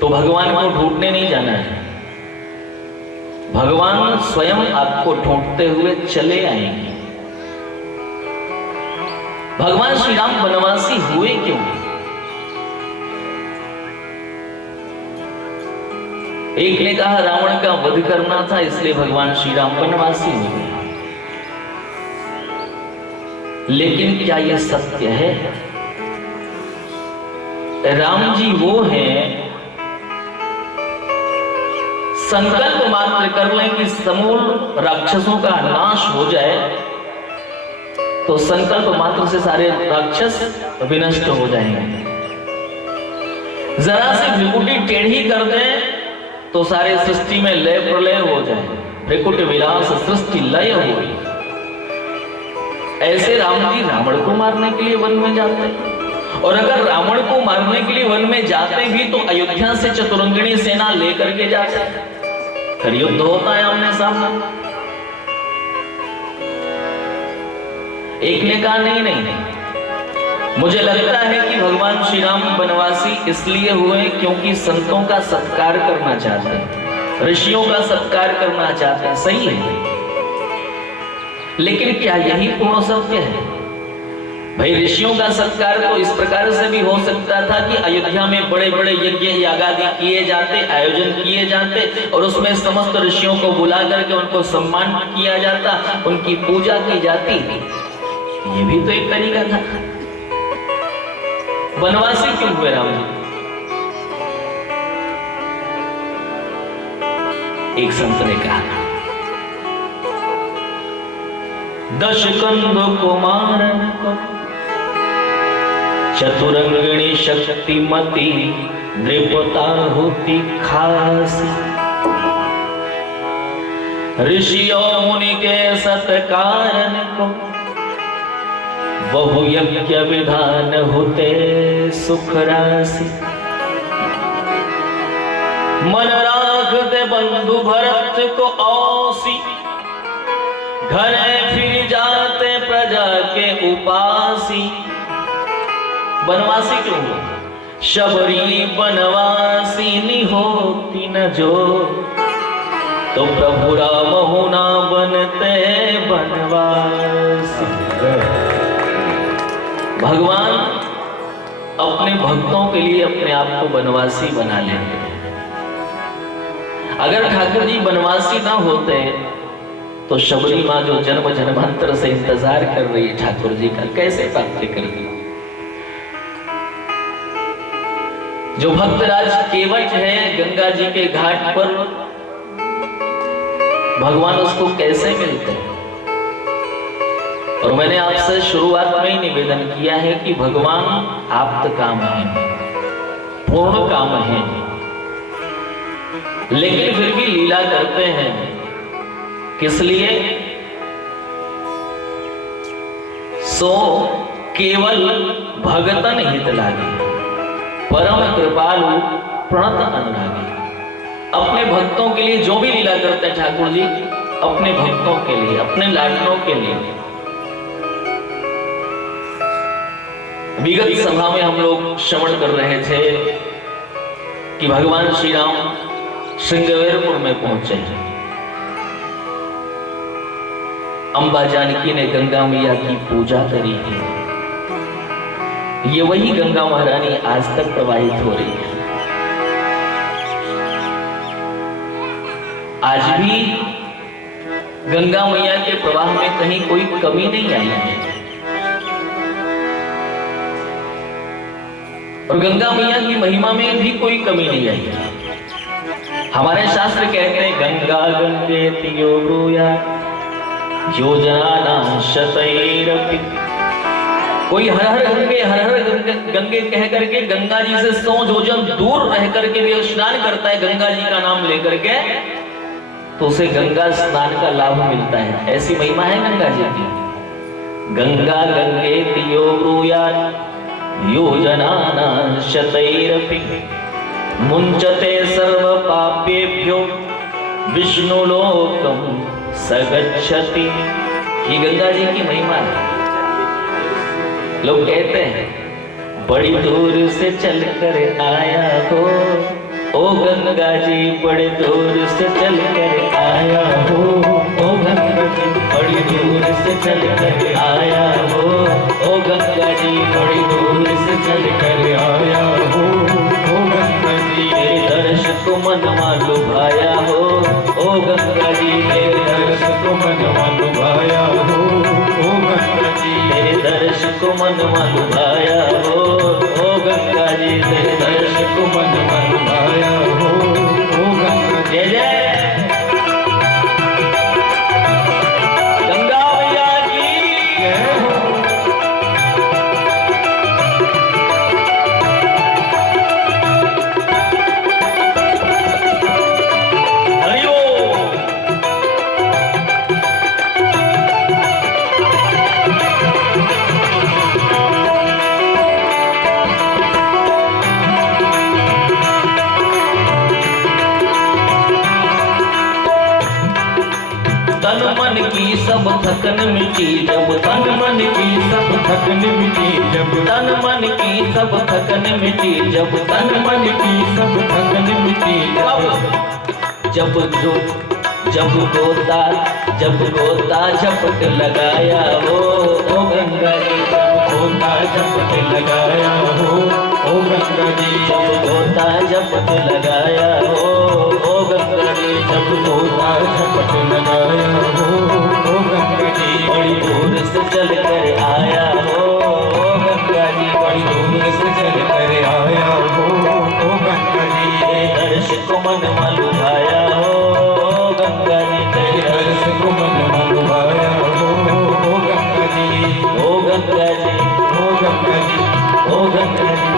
तो भगवान को ढूंढने नहीं जाना है, भगवान स्वयं आपको ढूंढते हुए चले आएंगे। भगवान श्री राम वनवासी हुए क्यों? एक ने कहा रावण का वध करना था, इसलिए भगवान श्री राम वनवासी हुए। लेकिन क्या यह सत्य है? राम जी वो हैं संकल्प मात्र कर लें कि समूल राक्षसों का नाश हो जाए, तो संकल्प मात्र से सारे राक्षस विनष्ट हो जाएंगे। जरा सी भ्रिकुटी टेढ़ी कर दें तो सारे सृष्टि में लय प्रलय हो जाए, भ्रिकुट विलास सृष्टि लय हो। ऐसे राम जी रावण को मारने के लिए वन में जाते हैं, और अगर रावण को मारने के लिए वन में जाते भी तो अयोध्या से चतुरंगिणी सेना लेकर के जाते हैं, फिर युद्ध होता है आमने सामने। एक ने कहा नहीं, मुझे लगता है कि भगवान श्री राम वनवासी इसलिए हुए क्योंकि संतों का सत्कार करना चाहते हैं, ऋषियों का सत्कार करना चाहते हैं। सही है, लेकिन क्या यही पूर्ण सत्य है? भाई ऋषियों का सत्कार तो इस प्रकार से भी हो सकता था कि अयोध्या में बड़े बड़े यज्ञ यागादि किए जाते, आयोजन किए जाते, और उसमें समस्त ऋषियों को बुला करके उनको सम्मान किया जाता, उनकी पूजा की जाती। ये भी तो एक तरीका था। वनवासी क्यों हुए राम जी? एक संत ने कहा, दशकंद कुमार को चतुरंगिणी शक्तिमती नृपता होती खासी, ऋषियों मुनि के सत्कार को बहु यज्ञ विधान होते सुख राशि, मन राख दे बंधु भरत को औसी, घरे फिर जाते प्रजा के उपासी। बनवासी क्यों हुए? शबरी बनवासी नी होती न जो, तो प्रभु राम होना बनते बनवासी। भगवान अपने भक्तों के लिए अपने आप को बनवासी बना लेते हैं। अगर ठाकुर जी बनवासी ना होते तो शबरी माँ जो जन्म जन्मांतर से इंतजार कर रही है ठाकुर जी का, कैसे प्राप्त करती? जो भक्तराज केवट है गंगा जी के घाट पर, भगवान उसको कैसे मिलते हैं? और मैंने आपसे शुरुआत में ही निवेदन किया है कि भगवान आप्त काम है, पूर्ण काम है, लेकिन फिर भी लीला करते हैं। किस लिए? सो केवल भगतन हित लागे, परम कृपालु प्रणत अनुरागी। अपने भक्तों के लिए जो भी लीला करते हैं ठाकुर जी, अपने भक्तों के लिए, अपने लाडलों के लिए। विगत सभा में हम लोग श्रवण कर रहे थे कि भगवान श्री राम श्रृंगवेरपुर में पहुंचे। अंबा जानकी ने गंगा मैया की पूजा करी है। ये वही गंगा महारानी आज तक प्रवाहित हो रही है। आज भी गंगा मैया के प्रवाह में कहीं कोई कमी नहीं आई है, और गंगा मैया की महिमा में भी कोई कमी नहीं आई है। हमारे शास्त्र कहते हैं गंगा गंगे तियो ब्रूया योजना नाशतैरपि। कोई हर हर गंगे कह करके गंगा जी से 100 योजन दूर रह करके भी स्नान करता है गंगा जी का नाम लेकर के, तो उसे गंगा स्नान का लाभ मिलता है। ऐसी महिमा है गंगा जी की। गंगा गंगे तियो ब्रूया योजना नाशतैरपि मुंचते सर्व पापेभ्यो विष्णुलोकम सगच्छति। ये गंगा जी की महिमा है। लोग कहते हैं बड़ी दूर से चल कर आया हो, ओ गंगा जी बड़े दूर से चल कर आया हो, ओ गंगा जी बड़ी दूर से चल कर आया हो, ओ गंगा जी बड़ी दूर से चल कर आया हो, ओ गंगा जी तेरे दर्श को मनवा लुभाया हो, ओ गंगा जी तेरे दर्श को मनवा लुभाया हो, ओ गंगा जी तेरे दर्श को मनवा लुभाया हो, ओ गंगा जी तेरे दर्श को मनवा लुभाया हो, ओ गंगा। जय जय थकन मिटी, जब तन मन की सब थकन मिटी, जब तन मन की सब थकन मिटी, जब तन मन की सब थकन मिटी, जब गोता झपट लगाया हो, ओ गंगा जी गोता झपट लगाया हो, ओ गंगा जी जब गोता झपट लगाया हो, ओ गंगा जी जब गोता झपट लगाया हो, ओ गंगा जी बड़ी दूर से चल कर आया हो, ओ गंगा जी बड़ी दूर से चल कर आया हो, ओ गंगा जी दर्श को मन लुभाया हो, ओ गंगा जी तेरे दर्श को मन लुभाया हो, ओ गंगा जी ओ गंगा जी ओ गंगा जी ओ गंगा जी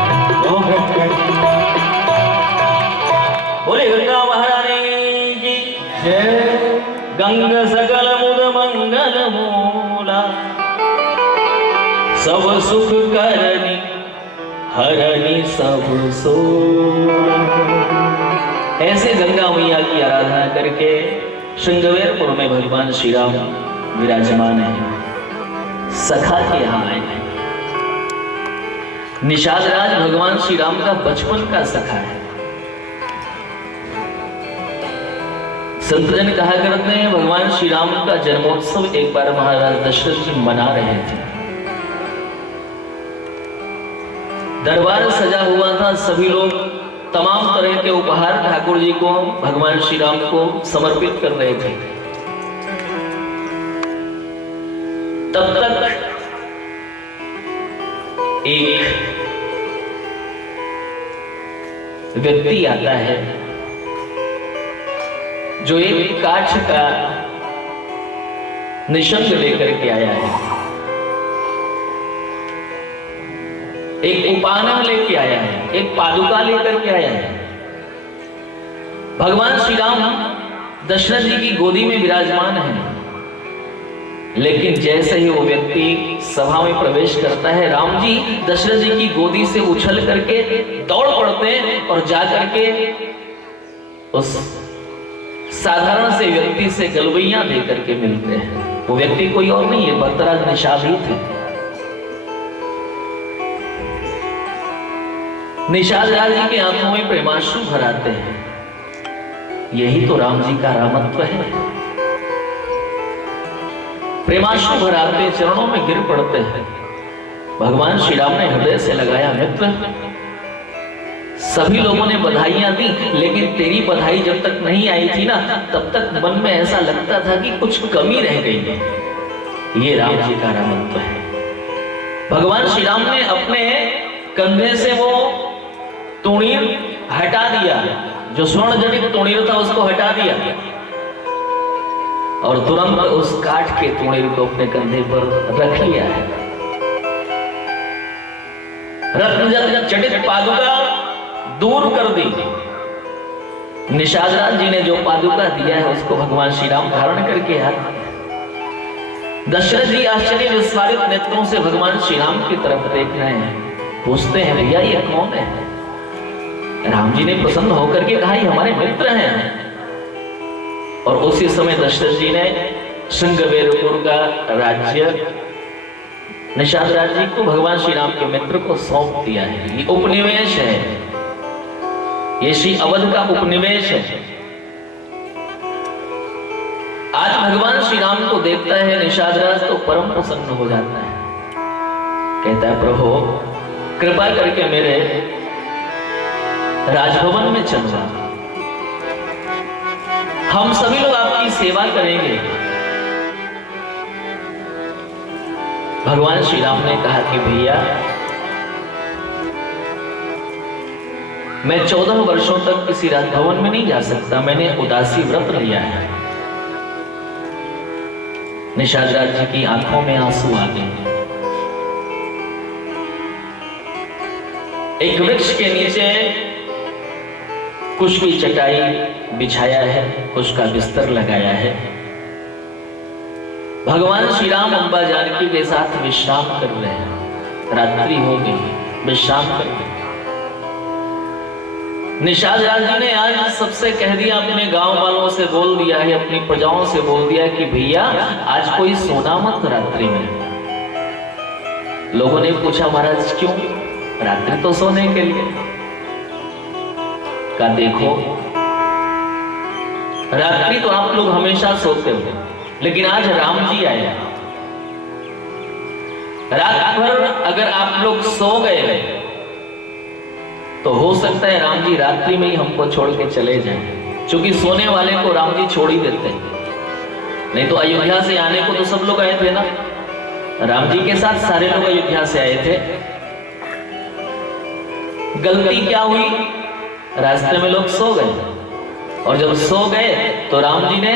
ओ गंगा जी। बोले गंगा महारानी की जय। गंग सकल मुद मंगल मूला, सब सुख करनी हरनी सब सो। ऐसे गंगा मैया की आराधना करके श्रृंगवेरपुर में भगवान श्री राम विराजमान है। सखा के यहाँ आए हैं। निषाद राज भगवान श्री राम का बचपन का सखा है। संतजन कहा करते हैं भगवान श्री राम का जन्मोत्सव एक बार महाराज दशरथ जी मना रहे थे। दरबार सजा हुआ था, सभी लोग तमाम तरह के उपहार ठाकुर जी को, भगवान श्री राम को समर्पित कर रहे थे। तब तक एक व्यक्ति आता है जो एक काठ का निशंग लेकर के आया है, एक उपाना लेके आया है, एक पादुका लेकर के आया है। भगवान श्री राम दशरथ जी की गोदी में विराजमान है, लेकिन जैसे ही वो व्यक्ति सभा में प्रवेश करता है, राम जी दशरथ जी की गोदी से उछल करके दौड़ पड़ते हैं और जाकर के उस साधारण से व्यक्ति से गलवैया दे करके मिलते हैं। वो व्यक्ति कोई और नहीं है, भक्तराज निषाद ही थे। निषाद राज जी के आंखों में प्रेमाश्रु भर आते हैं। यही तो राम जी का रामत्व है। प्रेमाश्रु भर आते हैं, चरणों में गिर पड़ते हैं। भगवान श्री राम ने हृदय से लगाया मित्र, सभी लोगों ने बधाइयां दी, लेकिन तेरी बधाई जब तक नहीं आई थी ना, तब तक मन में ऐसा लगता था कि कुछ कमी रह गई है। ये राम जी का रामत्व है। भगवान श्री राम ने अपने कंधे से वो तूणीर हटा दिया, जो स्वर्ण जनित तूणीर था उसको हटा दिया, और तुरंत उस काठ के तूणीर को अपने कंधे पर रख लिया है। रत्न जटित पादुका दूर कर दी। निषाद राज जी ने जो पादुका दिया है उसको भगवान श्री राम धारण करके आए। दशरथ जी आश्चर्य विस्फारित नेत्रों से भगवान श्री राम की तरफ देख रहे हैं। पूछते हैं भैया ये कौन है? राम जी ने प्रसन्न होकर के कहा ये हमारे मित्र हैं। और उसी समय दशरथ जी ने श्रृंगवेरपुर का राज्य निषाद राज जी को भगवान श्री राम के मित्र को सौंप दिया है। ये उपनिवेश है, ये श्री अवध का उपनिवेश है। आज भगवान श्री राम को देखता है निषाद राज तो परम प्रसन्न हो जाता है। कहता है प्रभु कृपा करके मेरे राजभवन में चल जा, हम सभी लोग आपकी सेवा करेंगे। भगवान श्री राम ने कहा कि भैया मैं 14 वर्षों तक किसी राजभवन में नहीं जा सकता, मैंने उदासी व्रत लिया है। निषाद राज जी की आंखों में आंसू आ गए। एक वृक्ष के नीचे कुश की चटाई बिछाया है, कुश का बिस्तर लगाया है। भगवान श्री राम अम्बा जानकी के साथ विश्राम कर रहे हैं। रात्रि हो गई, विश्राम कर रहे हैं। निषाद राज जी ने आज सबसे कह दिया, अपने गांव वालों से बोल दिया है, अपनी प्रजाओं से बोल दिया कि भैया आज कोई सोना मत रात्रि में। लोगों ने पूछा महाराज क्यों? रात्रि तो सोने के लिए। का देखो रात्रि तो आप लोग हमेशा सोते हो, लेकिन आज राम जी आए। रात भर अगर आप लोग सो गए तो हो सकता है राम जी रात्रि में ही हमको छोड़ के चले जाएं, क्योंकि सोने वाले को राम जी छोड़ ही देते हैं। नहीं तो अयोध्या से आने को तो सब लोग आए थे ना, राम जी के साथ सारे लोग अयोध्या से आए थे। गलती क्या हुई? रास्ते में लोग सो गए, और जब सो गए तो राम जी ने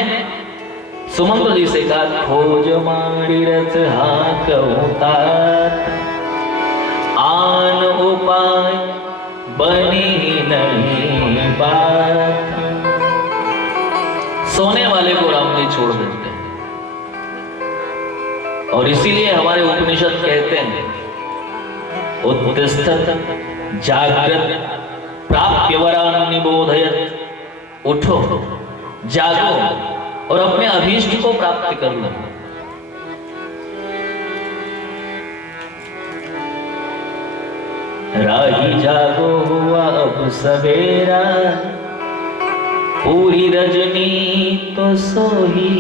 सुमंत्र जी से कहा, खोज मारी रथ हाथ उतार, आन उपाय बनी नहीं बात। सोने वाले को राम जी छोड़ देते हैं, और इसीलिए हमारे उपनिषद कहते हैं, उत्तिष्ठत जागृत प्राप्य वरान निबोधयत। उठो, जागो और अपने अभीष्ट को प्राप्त कर लो। राही जागो हुआ अब सवेरा, पूरी रजनी तो सो ही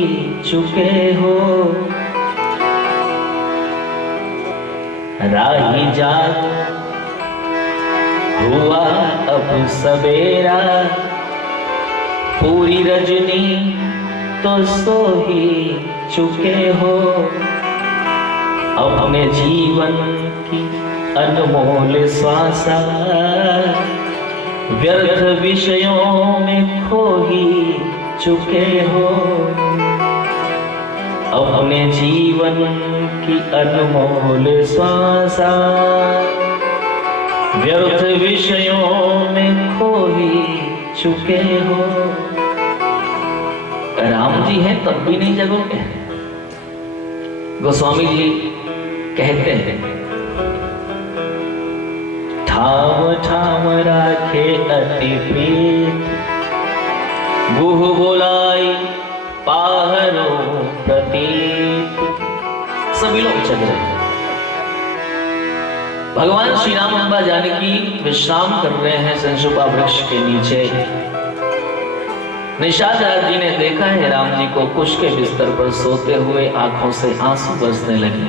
चुके हो। राही जागो हुआ अब सवेरा, पूरी रजनी तो सो ही चुके हो। अपने जीवन की अनमोल श्वासा व्यर्थ विषयों में खो ही चुके हो। अपने जीवन की अनमोल श्वासा व्यर्थ विषयों में खो ही चुके हो। राम जी हैं तब भी नहीं जगोगे? गोस्वामी जी कहते हैं, ठाम ठाम राखे अति प्रीत, गुह बोलाई पाहरो प्रतीत। सभी लोग चल रहे हैं। भगवान श्री राम अम्बा जानकी विश्राम कर रहे हैं संशुपा वृक्ष के नीचे। निषाद राज जी ने देखा है राम जी को कुश के बिस्तर पर सोते हुए, आंखों से आंसू बरसने लगे।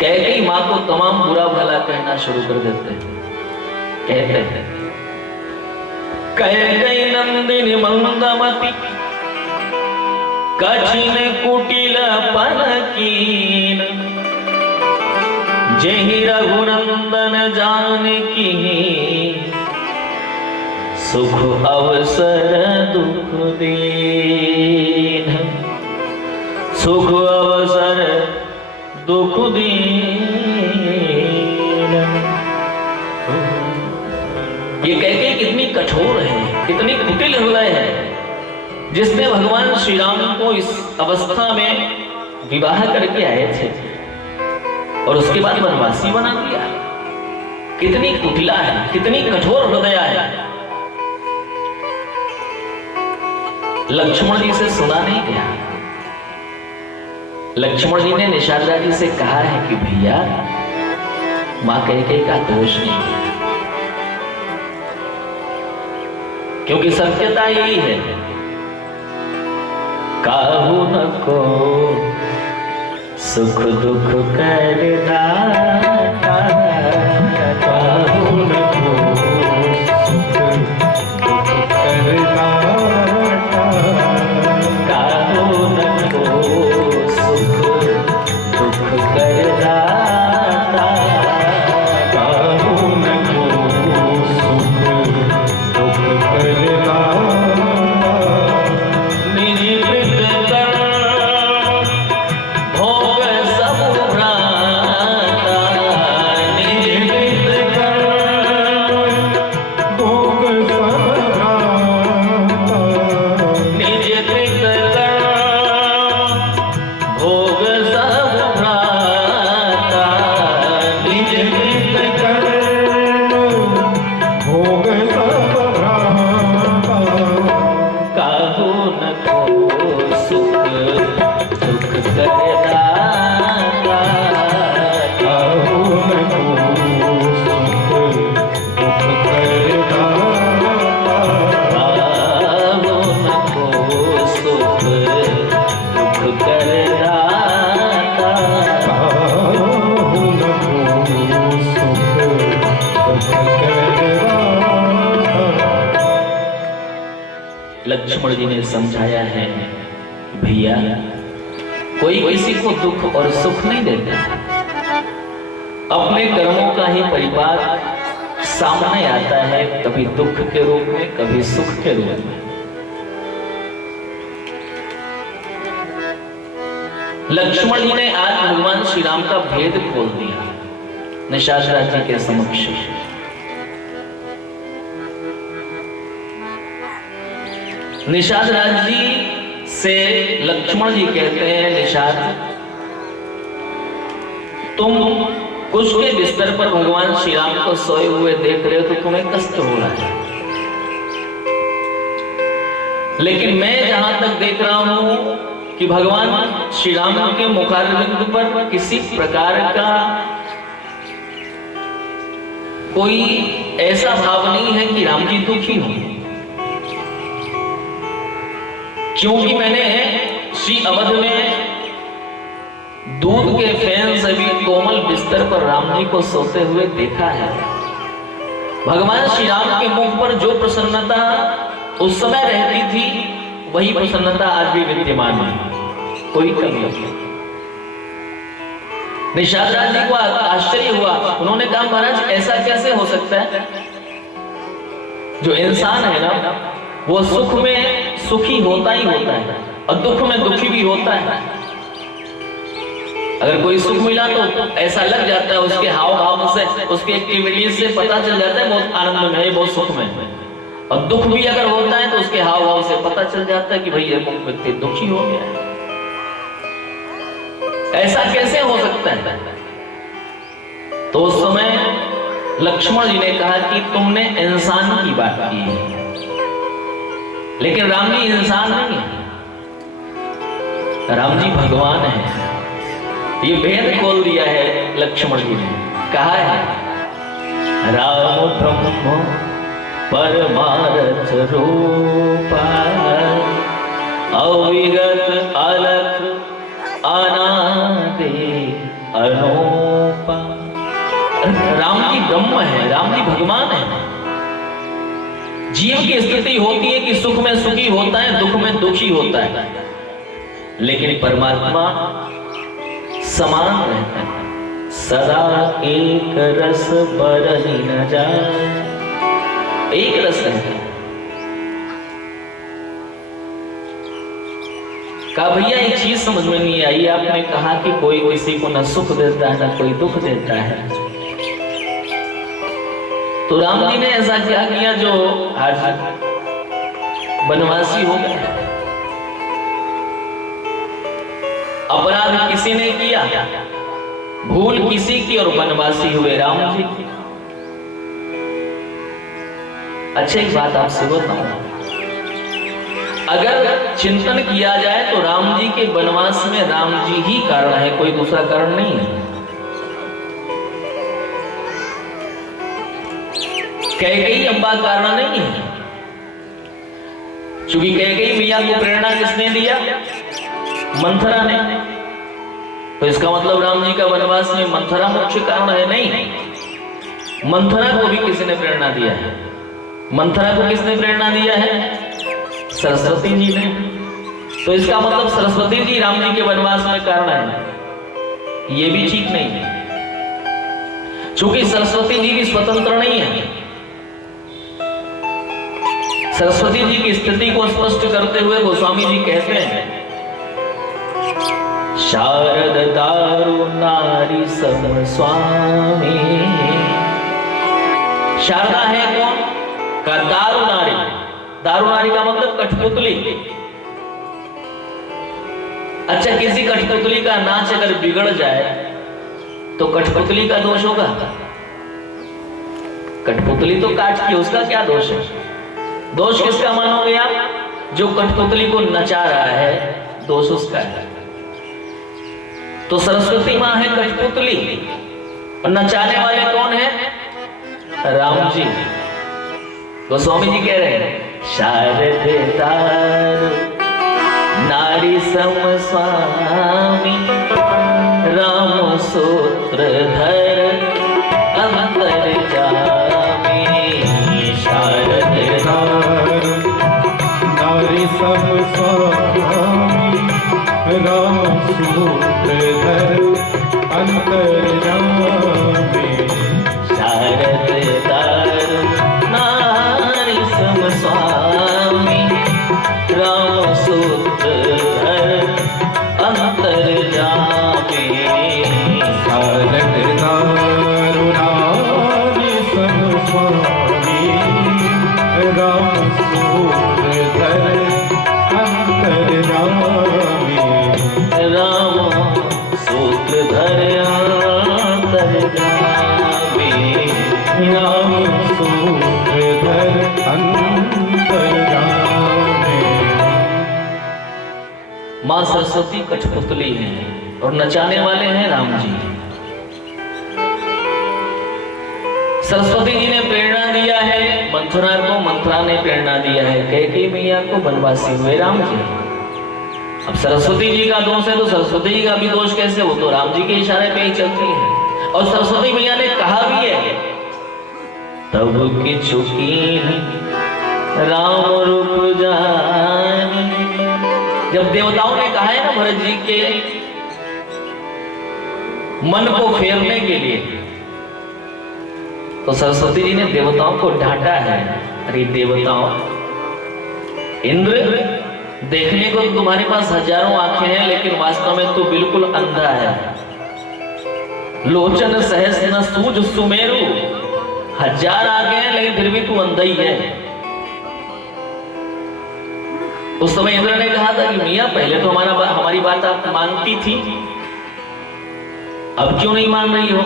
कैकेयी मां को तमाम बुरा भला कहना शुरू कर देते हैं। कहते हैं, कैकेयी नंदिनी मंदमती, कठिन कुटिल पलकीन, जेहि रघुनंदन जानकी, सुख अवसर दुख दीन। सुख अवसर दुख दीन। ये कैकेयी कितनी कठोर है, कितनी कुटिल हृदय है, जिसने भगवान श्री राम को इस अवस्था में विवाह करके आए थे और उसके बाद वनवासी बना दिया। कितनी कुटिला है, कितनी कठोर हृदय है। लक्ष्मण जी से सुना नहीं गया। लक्ष्मण जी ने निषाद राज जी से कहा है कि भैया मां कैकेयी का दोष नहीं है, क्योंकि सत्यता यही है, काहू न को सुख दुख कर दाता, काहू न को सुख दुख कर दाता, काहू न को सुख दुख कर दाता, काहू न को सुख दुख कर दाता। निज कृत कर्म भोग सब भ्राता, लक्ष्मण जी ने समझाया है, भैया कोई किसी को दुख और सुख नहीं देता, अपने कर्मों का ही परिवार सामने आता है, कभी दुख के रूप में, कभी सुख के रूप में। लक्ष्मण जी ने आज भगवान श्री राम का भेद खोल दिया निषाद राज जी के समक्ष। निषाद राज जी से लक्ष्मण जी कहते हैं, निषाद तुम कुश के बिस्तर पर भगवान श्री राम को सोए हुए देख रहे हो तो तुम्हें कष्ट हो रहा है, लेकिन मैं जहां तक देख रहा हूं कि भगवान श्री राम के मुखारविंद पर किसी प्रकार का कोई ऐसा भाव नहीं है कि राम जी दुखी हो, क्योंकि मैंने श्री अवध में दूध के फैन से भी कोमल बिस्तर पर राम जी को सोते हुए देखा है। भगवान श्री राम के मुख पर जो प्रसन्नता उस समय रहती थी वही प्रसन्नता आज भी विद्यमान है, कोई कमी नहीं। निषाद राज जी को आश्चर्य हुआ, उन्होंने कहा महाराज ऐसा कैसे हो सकता है, जो इंसान है ना वो सुख में सुखी होता ही होता है और दुख में दुखी भी होता है। अगर कोई सुख मिला तो ऐसा लग जाता है, उसके हाव भाव से, उसकी एक्टिविटीज से पता चल जाता है बहुत आनंद में है, बहुत सुख में है। और दुख भी अगर होता है तो उसके हाव भाव से पता चल जाता है कि भाई ये व्यक्ति दुखी हो गया है। ऐसा कैसे हो सकता है? तो उस समय लक्ष्मण जी ने कहा कि तुमने इंसान की बात की है, लेकिन राम जी इंसान नहीं है, राम जी भगवान है। ये भेद खोल दिया है लक्ष्मण जी ने, कहा है राम ब्रह्म परमार्थ रूपा अविगत अलख अनादि अनूपा। राम जी ब्रह्म है, राम जी भगवान है। जीव की स्थिति होती है कि सुख में सुखी होता है, दुख में दुखी होता है, लेकिन परमात्मा समान रहता है, सदा एक रस बरही न जाए, एक रस रहता है। कहा भैया एक चीज समझ में नहीं आई, आपने कहा कि कोई किसी को न सुख देता है न कोई दुख देता है, तो राम जी ने ऐसा क्या किया जो आज वनवासी हो गए? अपराध किसी ने किया, भूल किसी की और वनवासी हुए राम जी। अच्छा एक बात आपसे बताऊं, अगर चिंतन किया जाए तो राम जी के वनवास में राम जी ही कारण है, कोई दूसरा कारण नहीं है। कैकेयी अम्बा कारण नहीं है, क्योंकि कैकेयी मैया को प्रेरणा किसने दिया? मंथरा ने। तो इसका मतलब राम जी का वनवास में मंथरा मुख्य कारण है? नहीं, मंथरा को भी किसी ने प्रेरणा दिया है। मंथरा को किसने प्रेरणा दिया है? सरस्वती जी ने। तो इसका मतलब सरस्वती जी राम जी के वनवास में कारण है, ये भी ठीक नहीं है, क्योंकि सरस्वती जी भी स्वतंत्र नहीं है। सरस्वती जी की स्थिति को स्पष्ट करते हुए गोस्वामी जी कहते हैं, शारद दारु नारी सम स्वामी। शारदा है कौन? का दारु नारी। दारु नारी का मतलब कठपुतली। अच्छा किसी कठपुतली का नाच अगर बिगड़ जाए तो कठपुतली का दोष होगा? कठपुतली तो काट की, उसका क्या दोष है? दोष किसका मानोगे आप? जो कठपुतली को नचा रहा है, दोष उसका है। तो सरस्वती मां है कठपुतली और नचाने वाले कौन है? राम जी। गोस्वामी जी कह रहे हैं, शारद दारु नारी सम स्वामी, राम सूत्रधर अंतर जामी। शारद दारु अंतर्यामी शारद दार नारी सम स्वामी राम सूत्रधर अंतर्यामी शारद दारुणानि समस्वामी राम सूत्रधर अंतर्यामी राम सूत्रधर अंतर्यामी राम सूत्रधर अंतर्यामी। माँ सरस्वती कठपुतली है और नचाने वाले हैं राम जी। सरस्वती जी ने प्रेरणा दिया है मंथरा को, मंथरा ने प्रेरणा दिया है कैकेयी मैया को, बनवासी हुए राम जी। अब सरस्वती जी का दोष है तो सरस्वती जी का भी दोष कैसे? वो तो राम जी के इशारे पे ही चलती है। और सरस्वती मैया ने कहा भी है तब की चुकीन राम रूप जानी। जब देवताओं ने कहा है ना भरत जी के मन को फेरने के लिए, तो सरस्वती जी ने देवताओं को डांटा है। अरे देवताओं, इंद्र देखने को तुम्हारे पास हजारों आंखें हैं लेकिन वास्तव में तू बिल्कुल अंधा है। लोचन सहस न सूझ सुमेरु, हजार आंखें हैं लेकिन फिर भी तू अंधा ही है। उस समय इंद्र ने कहा था कि मियां पहले तो हमारी बात आप मानती थी, अब क्यों नहीं मान रही हो?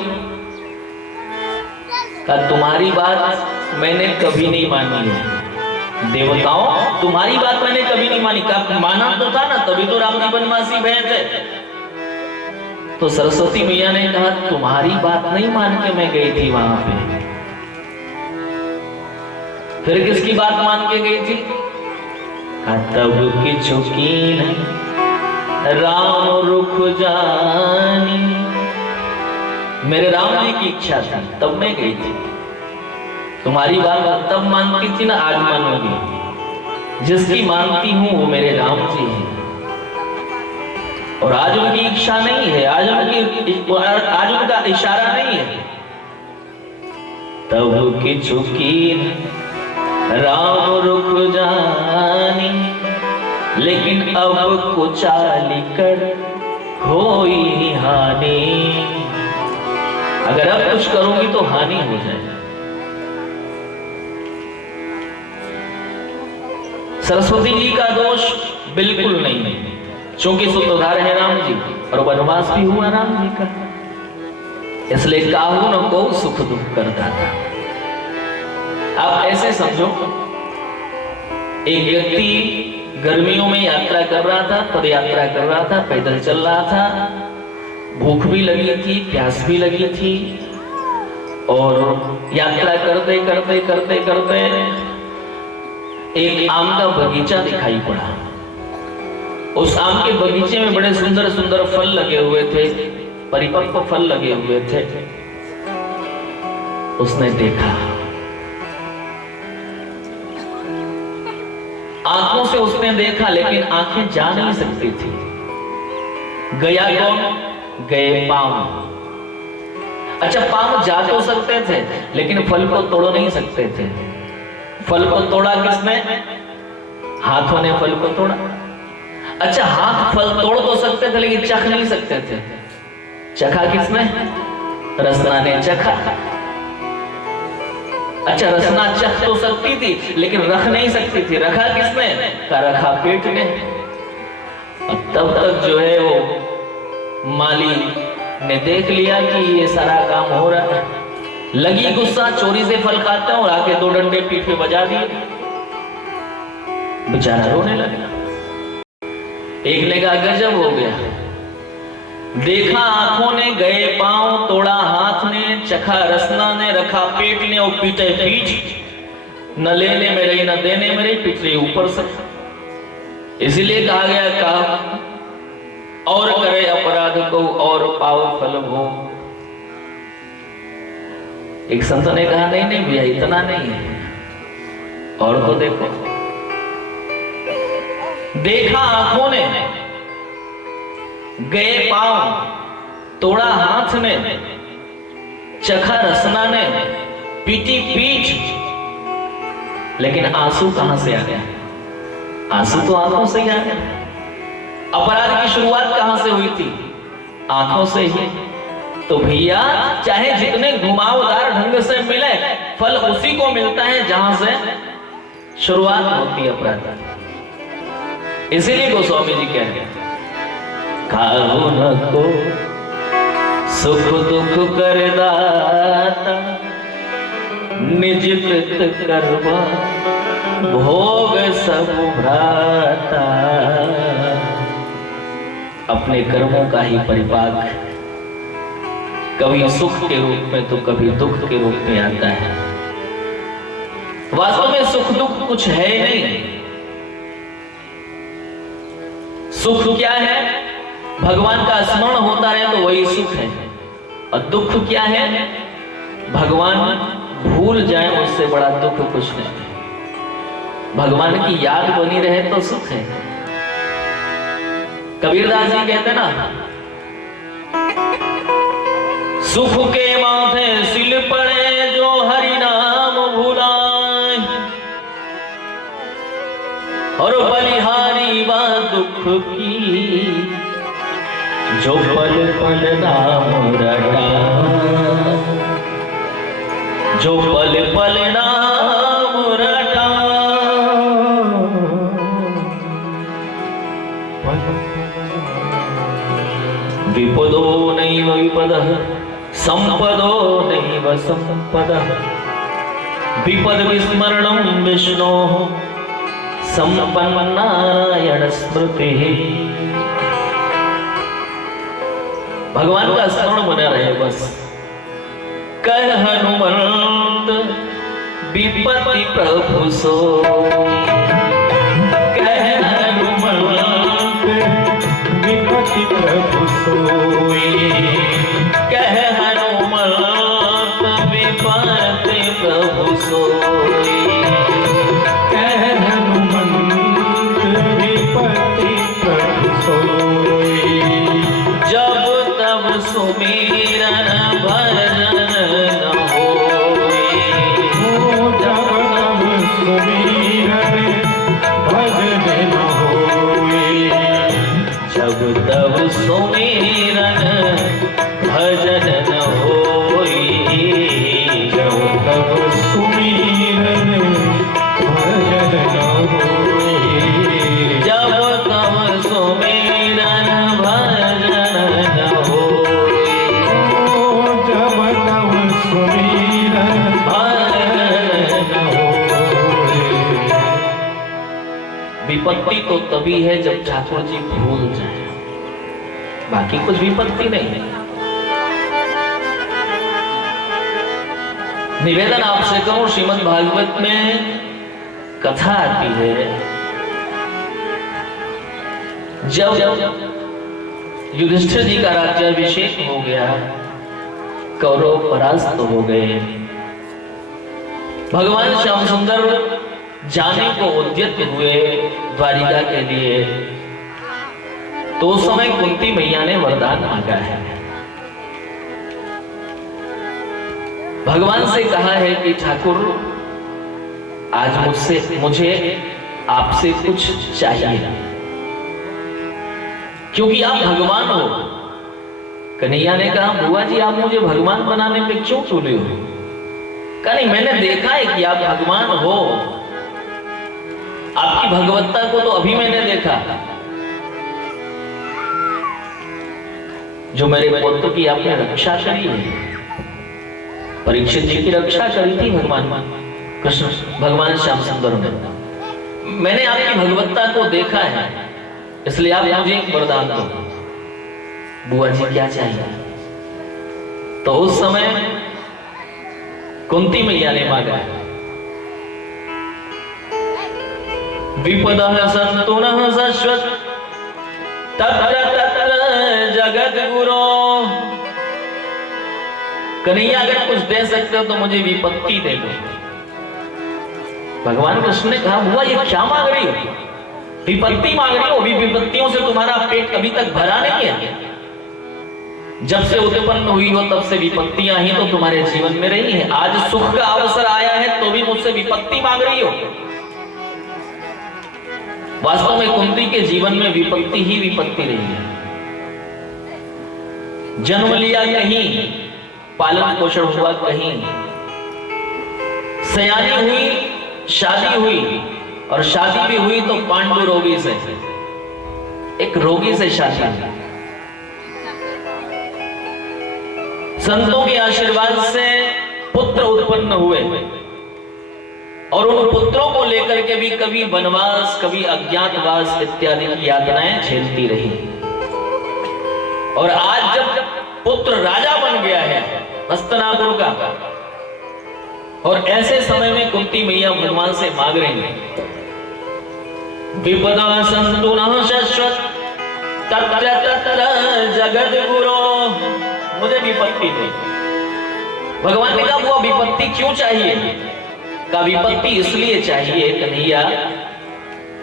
कहा तुम्हारी बात मैंने कभी नहीं मानी है। देवताओं, तुम्हारी बात मैंने कभी नहीं मानी। कहा माना तो था ना, तभी तो राम जी बनवासी भय थे। तो सरस्वती मैया ने कहा तुम्हारी बात नहीं मान के मैं गई थी वहां पे, फिर किसकी बात मान के गई थी? तब की चुकीन राम रुख जानी। मेरे राम जी की इच्छा थी तब मैं गई थी। तुम्हारी बात तब मानती थी ना, आज मानोगी। जिसकी मानती हूं वो मेरे राम जी हैं और आज उनकी इच्छा नहीं है, आज उनका इशारा नहीं है। तब की चुकीन राम रुख जानी, लेकिन अब कुचाली कर होई हानि। अगर अब कुछ करूंगी तो हानि हो जाए। सरस्वती जी का दोष बिल्कुल नहीं है, क्योंकि सूत्रधार है राम जी और वनवास भी हुआ राम जी का, इसलिए काहू न को सुख दुख करता था। आप ऐसे समझो, एक व्यक्ति गर्मियों में यात्रा कर रहा था, पद यात्रा कर रहा था, पैदल चल रहा था, भूख भी लगी थी, प्यास भी लगी थी, और यात्रा करते करते करते करते एक आम का बगीचा दिखाई पड़ा। उस आम के बगीचे में बड़े सुंदर सुंदर फल लगे हुए थे, परिपक्व फल लगे हुए थे। उसने देखा, आंखों से उसने देखा, लेकिन आंखें जा नहीं सकती थी। गया कौन? गए पांव। अच्छा, पांव जा तो सकते थे लेकिन फल को तोड़ नहीं सकते थे। फल को तोड़ा किसने? हाथों ने फल को तोड़ा। अच्छा, हाथ फल तोड़ तो सकते थे लेकिन चख नहीं सकते थे। चखा किसने? रसना ने चखा। अच्छा, रसना चख तो सकती थी लेकिन रख नहीं सकती थी। रखा किसने? का रखा पेट ने। तब तक जो है वो माली ने देख लिया कि ये सारा काम हो रहा है। लगी गुस्सा, चोरी से फल खाते हैं, और आके दो डंडे पीठ पे बजा दिए। बेचारा रोने लगा। एक ने कहा गजब हो गया, देखा आंखों ने, गए पांव, तोड़ा हाथ ने, चखा रसना ने, रखा पेट ने, और पीटे पीठ। न लेने में रही न देने में रही, पिट रही ऊपर से। इसलिए कहा गया, कहा और करे अपराध को और पाओ फल भो। एक संत ने कहा नहीं नहीं भैया, इतना नहीं है, और तो देखो। देखा आंखों ने, गए पांव, तोड़ा हाथ ने, चखा रसना ने, पीटी पीठ, लेकिन आंसू कहां से आ गया? आंसू तो आंखों से ही आ गया। अपराध की शुरुआत कहां से हुई थी? आंखों से ही। तो भैया चाहे जितने घुमावदार ढंग से मिले, फल उसी को मिलता है जहां से शुरुआत होती है अपराध। इसीलिए गोस्वामी जी कह रहे हैं, काहू न को सुख दुख कर दाता, निज कृत करवा भोग सब भ्राता। अपने कर्मों का ही परिपाक कभी सुख के रूप में तो कभी दुख के रूप में आता है। वास्तव में सुख दुख कुछ है नहीं। सुख क्या है? भगवान का स्मरण होता रहे तो वही सुख है। और दुख क्या है? भगवान भूल जाए उससे बड़ा दुख कुछ नहीं। भगवान की याद बनी रहे तो सुख है। कबीरदास जी कहते ना, सुख के माथे सिल पड़े जो हरि नाम भुलाए, और बलिहारी बा दुख की जो पल पल नाम रटा, जो पल पल नाम रटा। विपदो नैव विपदः संपदो नैव संपदः, विपद विस्मरणं विष्णोः संपन्नारायण स्मृतिः। भगवान का स्मरण बना रहे बस। कह हनुमंत विपत्ति प्रभु सोई, कह हनुमंत विपत्ति प्रभु सोई, कह हनुमंत विपत्ति प्रभु सोई, कह हनुमंत विपत्ति प्रभु सोई। जब तब सुमिरन भजन न होई, जब तब सुमिरन भजन न होई, जब तब सुमिरन भजन न होई, जब तब सुमिरन भजन न होई, जब तब सुमिरन भजन न होई, जब तब सुमिरन भजन न होई। विपत्ति तो तभी है जब ठाकुर जी भूल जाए, बाकी कुछ विपत्ति नहीं है। निवेदन आपसे करूं, श्रीमद् भागवत में कथा आती है, जब युधिष्ठिर जी का राज्याभिषेक हो गया, कौरव परास्त हो गए, भगवान श्याम सुंदर जाने को उद्यत हुए द्वारिका के लिए, तो उस समय कुंती मैया ने वरदान मांगा है। भगवान से कहा है कि ठाकुर आज मुझे आपसे कुछ चाहिए, क्योंकि आप भगवान हो। कन्हैया ने कहा, बुआ जी आप मुझे भगवान बनाने पे क्यों तुले हो? कहा नहीं, मैंने देखा है कि आप भगवान हो, आपकी भगवत्ता को तो अभी मैंने देखा। जो मेरे पुत्र की आपने रक्षा करी है, परीक्षित जी की रक्षा करी थी भगवान कृष्ण, भगवान श्याम सुंदर ने, मैंने आपकी भगवत्ता को देखा है, इसलिए आप मुझे एक वरदान दो। बुआ जी क्या चाहिए? तो उस समय कुंती मैया ने मांगा, विपदः सन्तुनः शश्वत् तत्र तत्र जगत गुरो। कन्हैया अगर कुछ दे सकते हो तो मुझे विपत्ति दे दो। भगवान कृष्ण ने कहा, बुआ ये क्या मांग रही हो? विपत्ति मांग रही हो? अभी विपत्तियों से तुम्हारा पेट अभी तक भरा नहीं है। जब से उत्पन्न हुई हो तब से विपत्तियां ही तो तुम्हारे जीवन में रही हैं। आज सुख का अवसर आया है तो भी मुझसे विपत्ति मांग रही हो। वास्तव में कुंती के जीवन में विपत्ति ही विपत्ति रही है। जन्म लिया कहीं, पालन पोषण हुआ कहीं, सयानी हुई, शादी हुई, और शादी भी हुई तो पांडु रोगी से, एक रोगी से शादी हुई। संतों के आशीर्वाद से पुत्र उत्पन्न हुए और उन पुत्रों को लेकर के भी कभी वनवास, कभी अज्ञातवास इत्यादि की यातनाएं झेलती रही। और आज जब पुत्र राजा बन गया है हस्तिनापुर का, और ऐसे समय में कुंती मैया भगवान से मांग रही है, विपदा संतु नः शश्वत तत्र तत्र जगत गुरो, मुझे विपत्ति दे। भगवान ने कहा वो विपत्ति क्यों चाहिए? का विपत्ति इसलिए चाहिए कन्हैया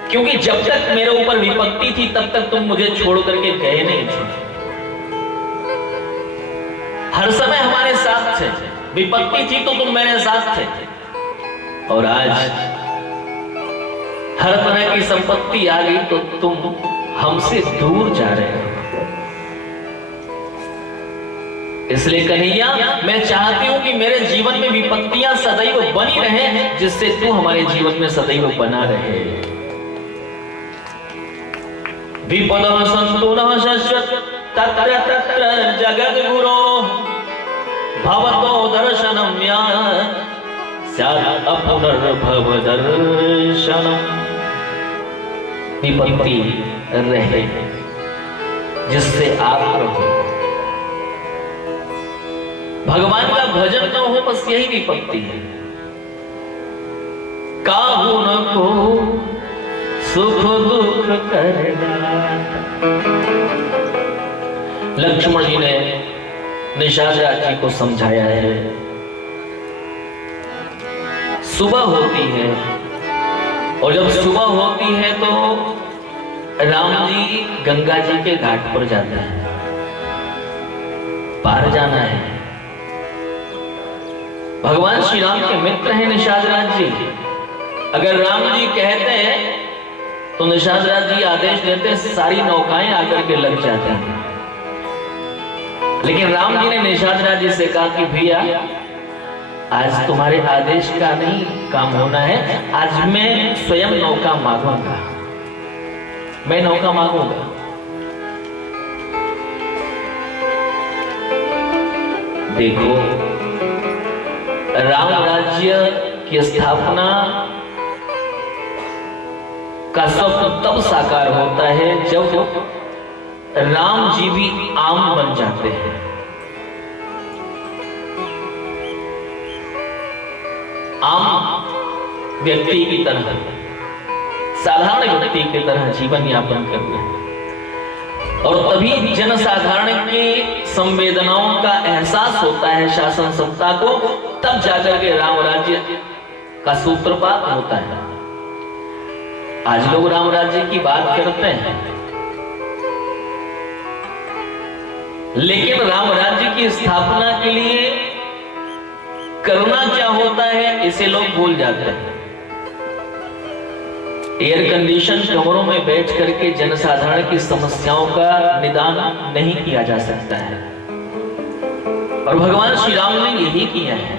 क्योंकि जब तक मेरे ऊपर विपत्ति थी तब तक तुम मुझे छोड़ करके गए नहीं थे। हर समय हमारे साथ थे, विपत्ति थी तो तुम मेरे साथ थे, और आज हर तरह की संपत्ति आ गई तो तुम हमसे दूर जा रहे हो। इसलिए कन्हैया मैं चाहती हूं कि मेरे जीवन में विपत्तियां सदैव बनी रहें, जिससे तू हमारे जीवन में सदैव बना रहे। विपदम संतु नः शश्वत तत्र तत्र जगत गुरो भवतो दर्शनम या स्यात् अपुनर्भव दर्शनम। विपत्ति रहे जिससे आप रहो, भगवान का भजन न हो, बस यही विपत्ति है। काहू न को सुख दुख करना। लक्ष्मण जी ने निषाद जी को समझाया है, सुबह होती है और जब सुबह होती है तो राम जी गंगा जी के घाट पर जाते हैं, पार जाना है। भगवान श्री राम के मित्र हैं निषाद जी। अगर राम जी कहते हैं तो निषाद जी आदेश देते, सारी नौकाएं आकर के लग जाते हैं। लेकिन राम जी ने निषाद जी से कहा कि भैया आज तुम्हारे आदेश का नहीं काम होना है, आज मैं स्वयं नौका मांगूंगा, मैं नौका मांगूंगा। देखो, राम राज्य की स्थापना का स्वप्न तब साकार होता है जब राम जी भी आम बन जाते हैं। आम व्यक्ति की तरह, साधारण व्यक्ति की तरह जीवन यापन करते हैं, और तभी जनसाधारण की संवेदनाओं का एहसास होता है शासन सत्ता को, तब जाकर के राम राज्य का सूत्रपात होता है। आज लोग राम राज्य की बात करते हैं, लेकिन राम राज्य की स्थापना के लिए करना क्या होता है इसे लोग भूल जाते हैं। एयर कंडीशन कमरों में बैठ करके जनसाधारण की समस्याओं का निदान नहीं किया जा सकता है, और भगवान श्री राम ने यही किया है।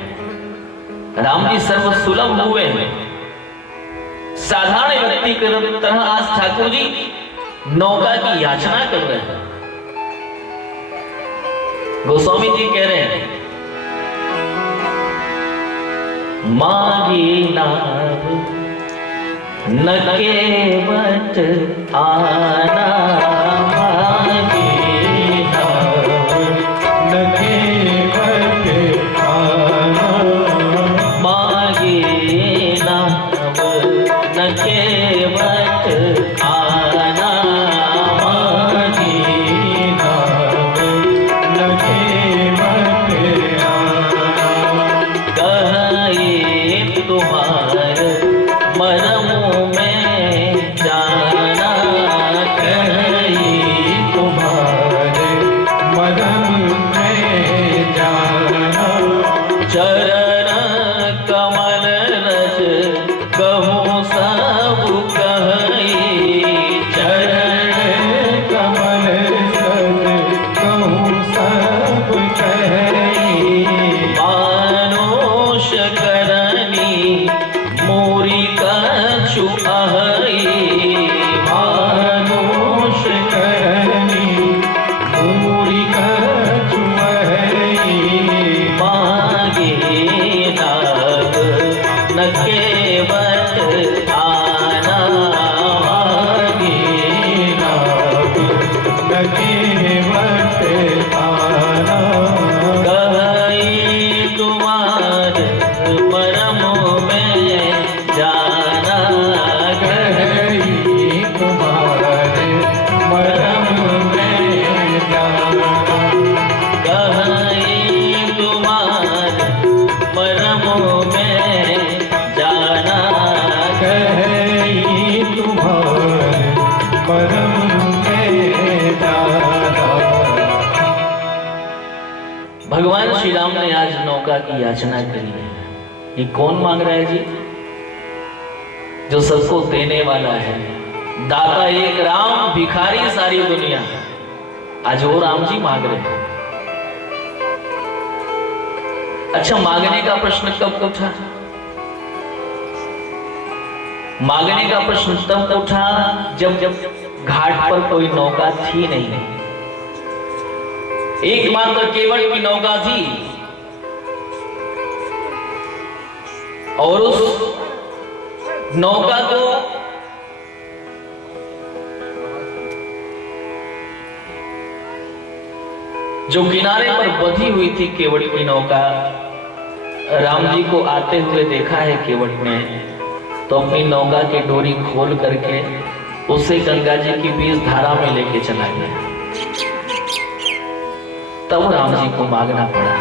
राम जी सर्वसुलभ हुए हैं, साधारण व्यक्ति की तरह आज ठाकुर जी नौका की याचना कर रहे हैं। गोस्वामी जी कह रहे हैं, मांगी नाव न केवट आना, मांगी नाव न केवट आना, मांगी नाव न केवट आना, मांगी नाव न केवट आना, कहे तुम्हार मरमों में जाना, कहे भगवान श्री राम ने आज नौका की याचना करी है। ये कौन मांग रहा है जी? जो सबको देने वाला है, दाता एक राम, भिखारी सारी दुनिया। आज वो राम जी मांग रहे हैं। अच्छा, मांगने का प्रश्न कब उठा? मांगने का प्रश्न तब उठा जब घाट पर कोई नौका थी नहीं। एकमात्र केवट की नौका थी और उस नौका को जो किनारे पर बंधी हुई थी केवट की नौका, राम जी को आते हुए देखा है केवट ने, तो अपनी नौका की डोरी खोल करके उसे गंगा जी की बीच धारा में लेके चला गया। तब राम जी को मांगना पड़ा,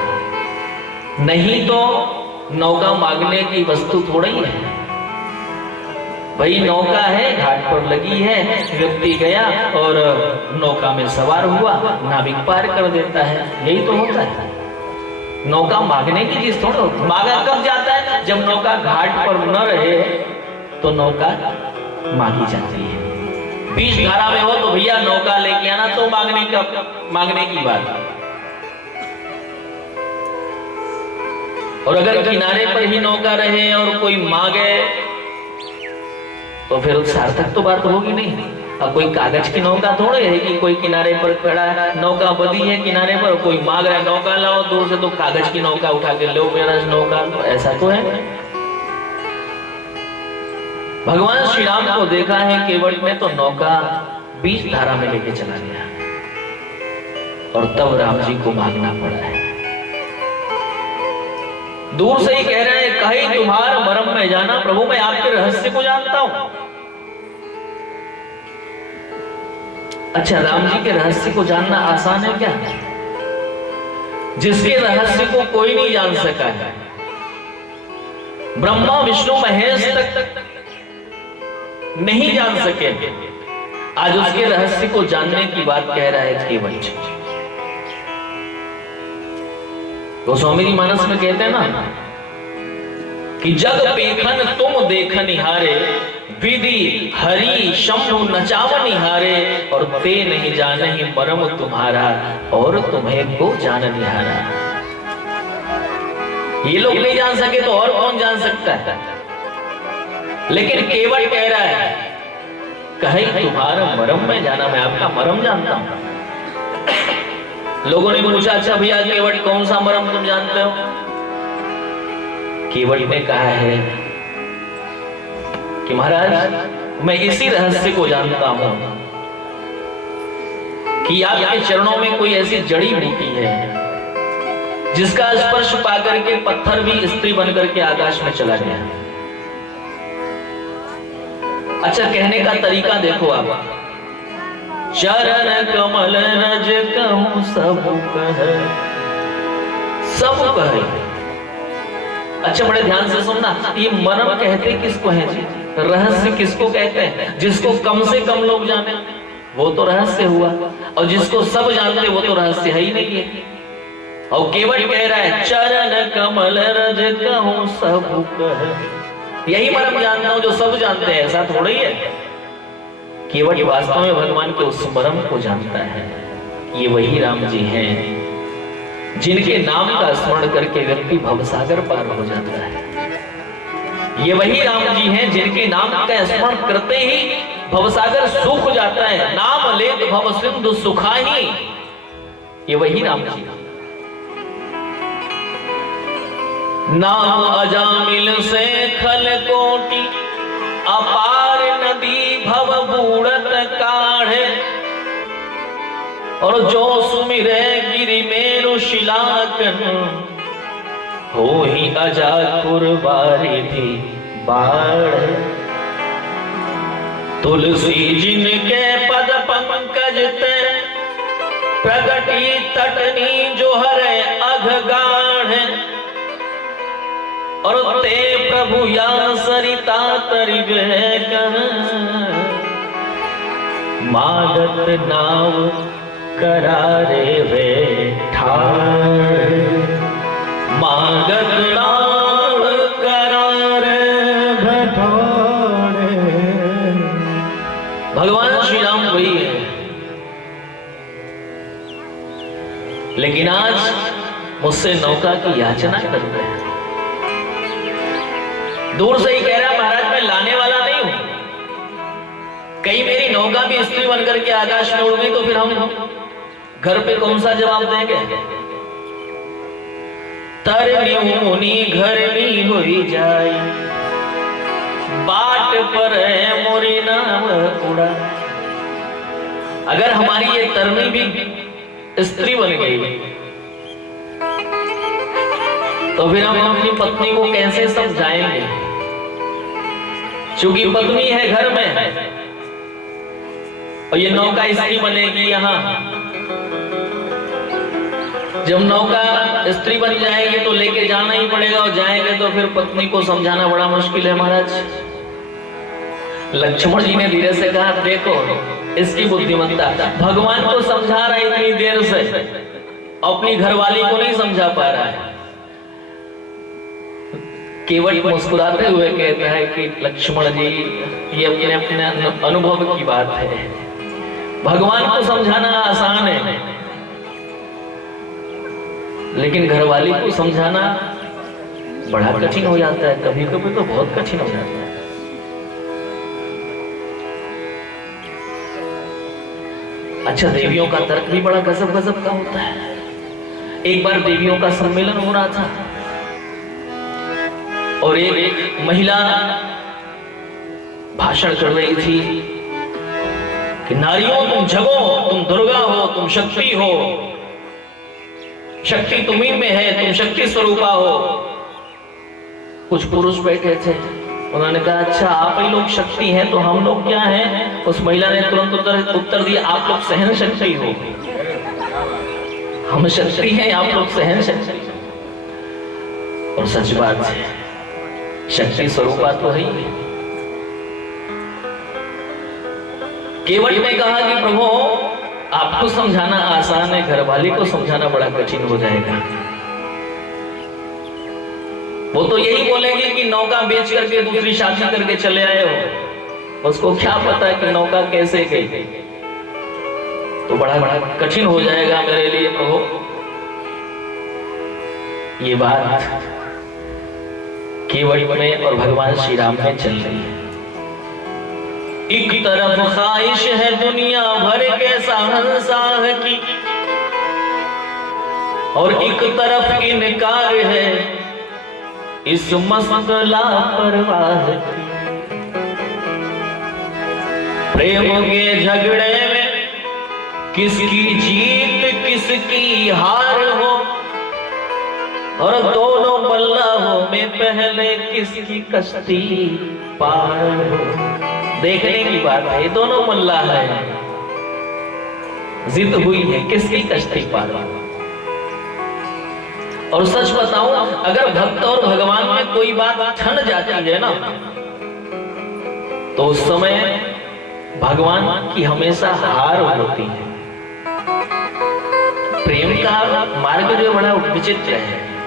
नहीं तो नौका मांगने की वस्तु थोड़ी है। भाई नौका है, घाट पर लगी है, व्यक्ति गया और नौका में सवार हुआ, नाविक पार कर देता है, यही तो होता है। नौका मांगने की चीज थोड़ा। मांगा कब जाता है? जब नौका घाट पर न रहे तो नौका मांगी जाती है। बीच धारा में हो तो भैया नौका लेके आना, तो मांगने की बात। और अगर किनारे पर ही नौका रहे और कोई मांगे तो फिर सार्थक तो बात होगी नहीं। अब कोई कागज की नौका थोड़े है कि कोई किनारे पर खड़ा है, नौका बंधी है किनारे पर, कोई मांग रहा है नौका लाओ, दूर से तो कागज की नौका उठा के लो मेरा नौका, तो ऐसा तो है। भगवान श्री राम को देखा है केवट में, तो नौका बीच धारा में लेके चला गया और तब राम जी को मांगना पड़ा है। दूर से ही कह रहे हैं, कहीं तुम्हारा मरम में जाना, प्रभु मैं आपके रहस्य को जानता हूं। अच्छा, राम जी के रहस्य को जानना आसान है क्या? जिसके रहस्य को कोई नहीं जान सका है, ब्रह्मा विष्णु महेश तक नहीं जान सके, आज उसके रहस्य को जानने की बात कह रहा है केवट। तो स्वामी जी मानस में कहते हैं ना कि जग पेखन तुम देखन हारे, विधि हरि शंभु नचावन हारे, और ते नहीं जाने ही मरम तुम्हारा, और तुम्हें को जान निहारा। ये लोग नहीं जान सके तो और कौन जान सकता है? लेकिन केवट कह रहा है, कहे तुम्हारा मरम में जाना, मैं आपका मरम जानता हूं। लोगों ने पूछा, अच्छा भैया केवट कौन सा मरम तुम जानते हो? केवट ने कहा है कि महाराज मैं इसी रहस्य को जानता हूं कि आपके चरणों में कोई ऐसी जड़ी बूटी है जिसका स्पर्श पाकर के पत्थर भी स्त्री बनकर के आकाश में चला गया। अच्छा, कहने का तरीका देखो आप, चरण कमल रज कहूं सब कहे, सब कहे। अच्छा, बड़े ध्यान से सुनना, ये मरम कहते किसको है जी? रहस्य किसको कहते हैं? जिसको कम से कम लोग जाने वो तो रहस्य हुआ, और जिसको सब जानते वो तो रहस्य है ही नहीं है। और केवट कह रहा है, चरण कमल रज कहूं सब कहे, यही मरम जानता हूं जो सब जानते हैं, ऐसा थोड़ा ही है। केवट वास्तव में भगवान के उस मरम को जानता है। ये वही राम जी हैं जिनके नाम का स्मरण करके व्यक्ति भवसागर पार हो जाता है। ये वही राम जी हैं जिनके नाम का स्मरण करते ही भवसागर सूख जाता है। नाम लेत भव सिंधु सुखाही, ये वही राम जी। नाम अजामिल से खल कोटि, अपार नदी भव बूढ़त काढ़े, और जो सुमिरे गिरि मेरु शिलाकन, हो ही अजाकुर बारिधि बाढ़। तुलसी जिनके पद पंकज ते, प्रगटी तटनी जो हरे अघ गाढ़, और ते प्रभु या सरिता तरिवे कर, मागत नाव करारे वे ठाड़। स्वागत नाम करारे बैठाड़े। भगवान श्री राम वही है, लेकिन आज मुझसे नौका की याचना कर रहे हैं। दूर से ही कह रहा महाराज मैं लाने वाला नहीं हूं, कहीं मेरी नौका भी स्त्री बनकर के आकाश में उड़ गई तो फिर हम घर पे कौन सा जवाब देंगे। तरनी मुनि घर में हुई जाए, बाट पर है मोरी नाम उड़ा। अगर हमारी ये तरनी भी स्त्री बन गई तो फिर हम अपनी पत्नी को कैसे समझाएंगे, क्योंकि पत्नी है घर में और ये नौका स्त्री बनेगी यहाँ। जब नौका स्त्री बन जाएगी तो लेके जाना ही पड़ेगा, और जाएंगे तो फिर पत्नी को समझाना बड़ा मुश्किल है महाराज। लक्ष्मण जी ने धीरे से कहा देखो इसकी बुद्धिमत्ता, भगवान को समझा रहा है इतनी देर से, अपनी घरवाली को नहीं समझा पा रहा है। केवट मुस्कुराते हुए कहता है कि लक्ष्मण जी ये अपने अपने अनुभव की बात है, भगवान को समझाना आसान है लेकिन घरवाली को समझाना बड़ा कठिन हो जाता है, कभी कभी तो बहुत कठिन हो जाता है। अच्छा, देवियों का तर्क भी बड़ा गजब गजब का होता है। एक बार देवियों का सम्मेलन हो रहा था और एक महिला भाषण कर रही थी कि नारियों तुम जगो, तुम दुर्गा हो, तुम शक्ति हो, शक्ति तुम्ही में है, तुम शक्ति स्वरूपा हो। कुछ पुरुष बैठे थे, उन्होंने कहा अच्छा आप ही लोग शक्ति हैं तो हम लोग क्या हैं। उस महिला ने तुरंत उत्तर दिया आप लोग सहन शक्ति हो, हम शक्ति हैं, आप लोग सहन शक्ति। और सच बात है, शक्ति स्वरूपा तो है ही। केवट ने कहा कि प्रभु आपको समझाना आसान है, घरवाली को समझाना बड़ा कठिन हो जाएगा। वो तो यही बोलेगी कि नौका बेच करके दूसरी शादी करके चले आए हो, उसको क्या पता है कि नौका कैसे गई। तो बड़ा बड़ा कठिन हो जाएगा मेरे लिए प्रभु। ये बात केवट में और भगवान श्री राम में चल रही है। एक तरफ ख्वाहिश है दुनिया भर के साहसाह की, और एक तरफ इनकार है इस मस्त लापरवाह की। प्रेम के झगड़े में किसकी जीत किसकी हार हो, और दोनों बल्लाहों में पहले किसकी कश्ती पार हो। देखने की बात है, दोनों मल्लाह है, जिद हुई है किसकी कश्ती पार हो। और सच बताऊं, अगर भक्त और भगवान में कोई बात ठन जाती है ना, तो उस समय भगवान की हमेशा हार होती है। प्रेम का मार्ग जो बड़ा विचित्र है।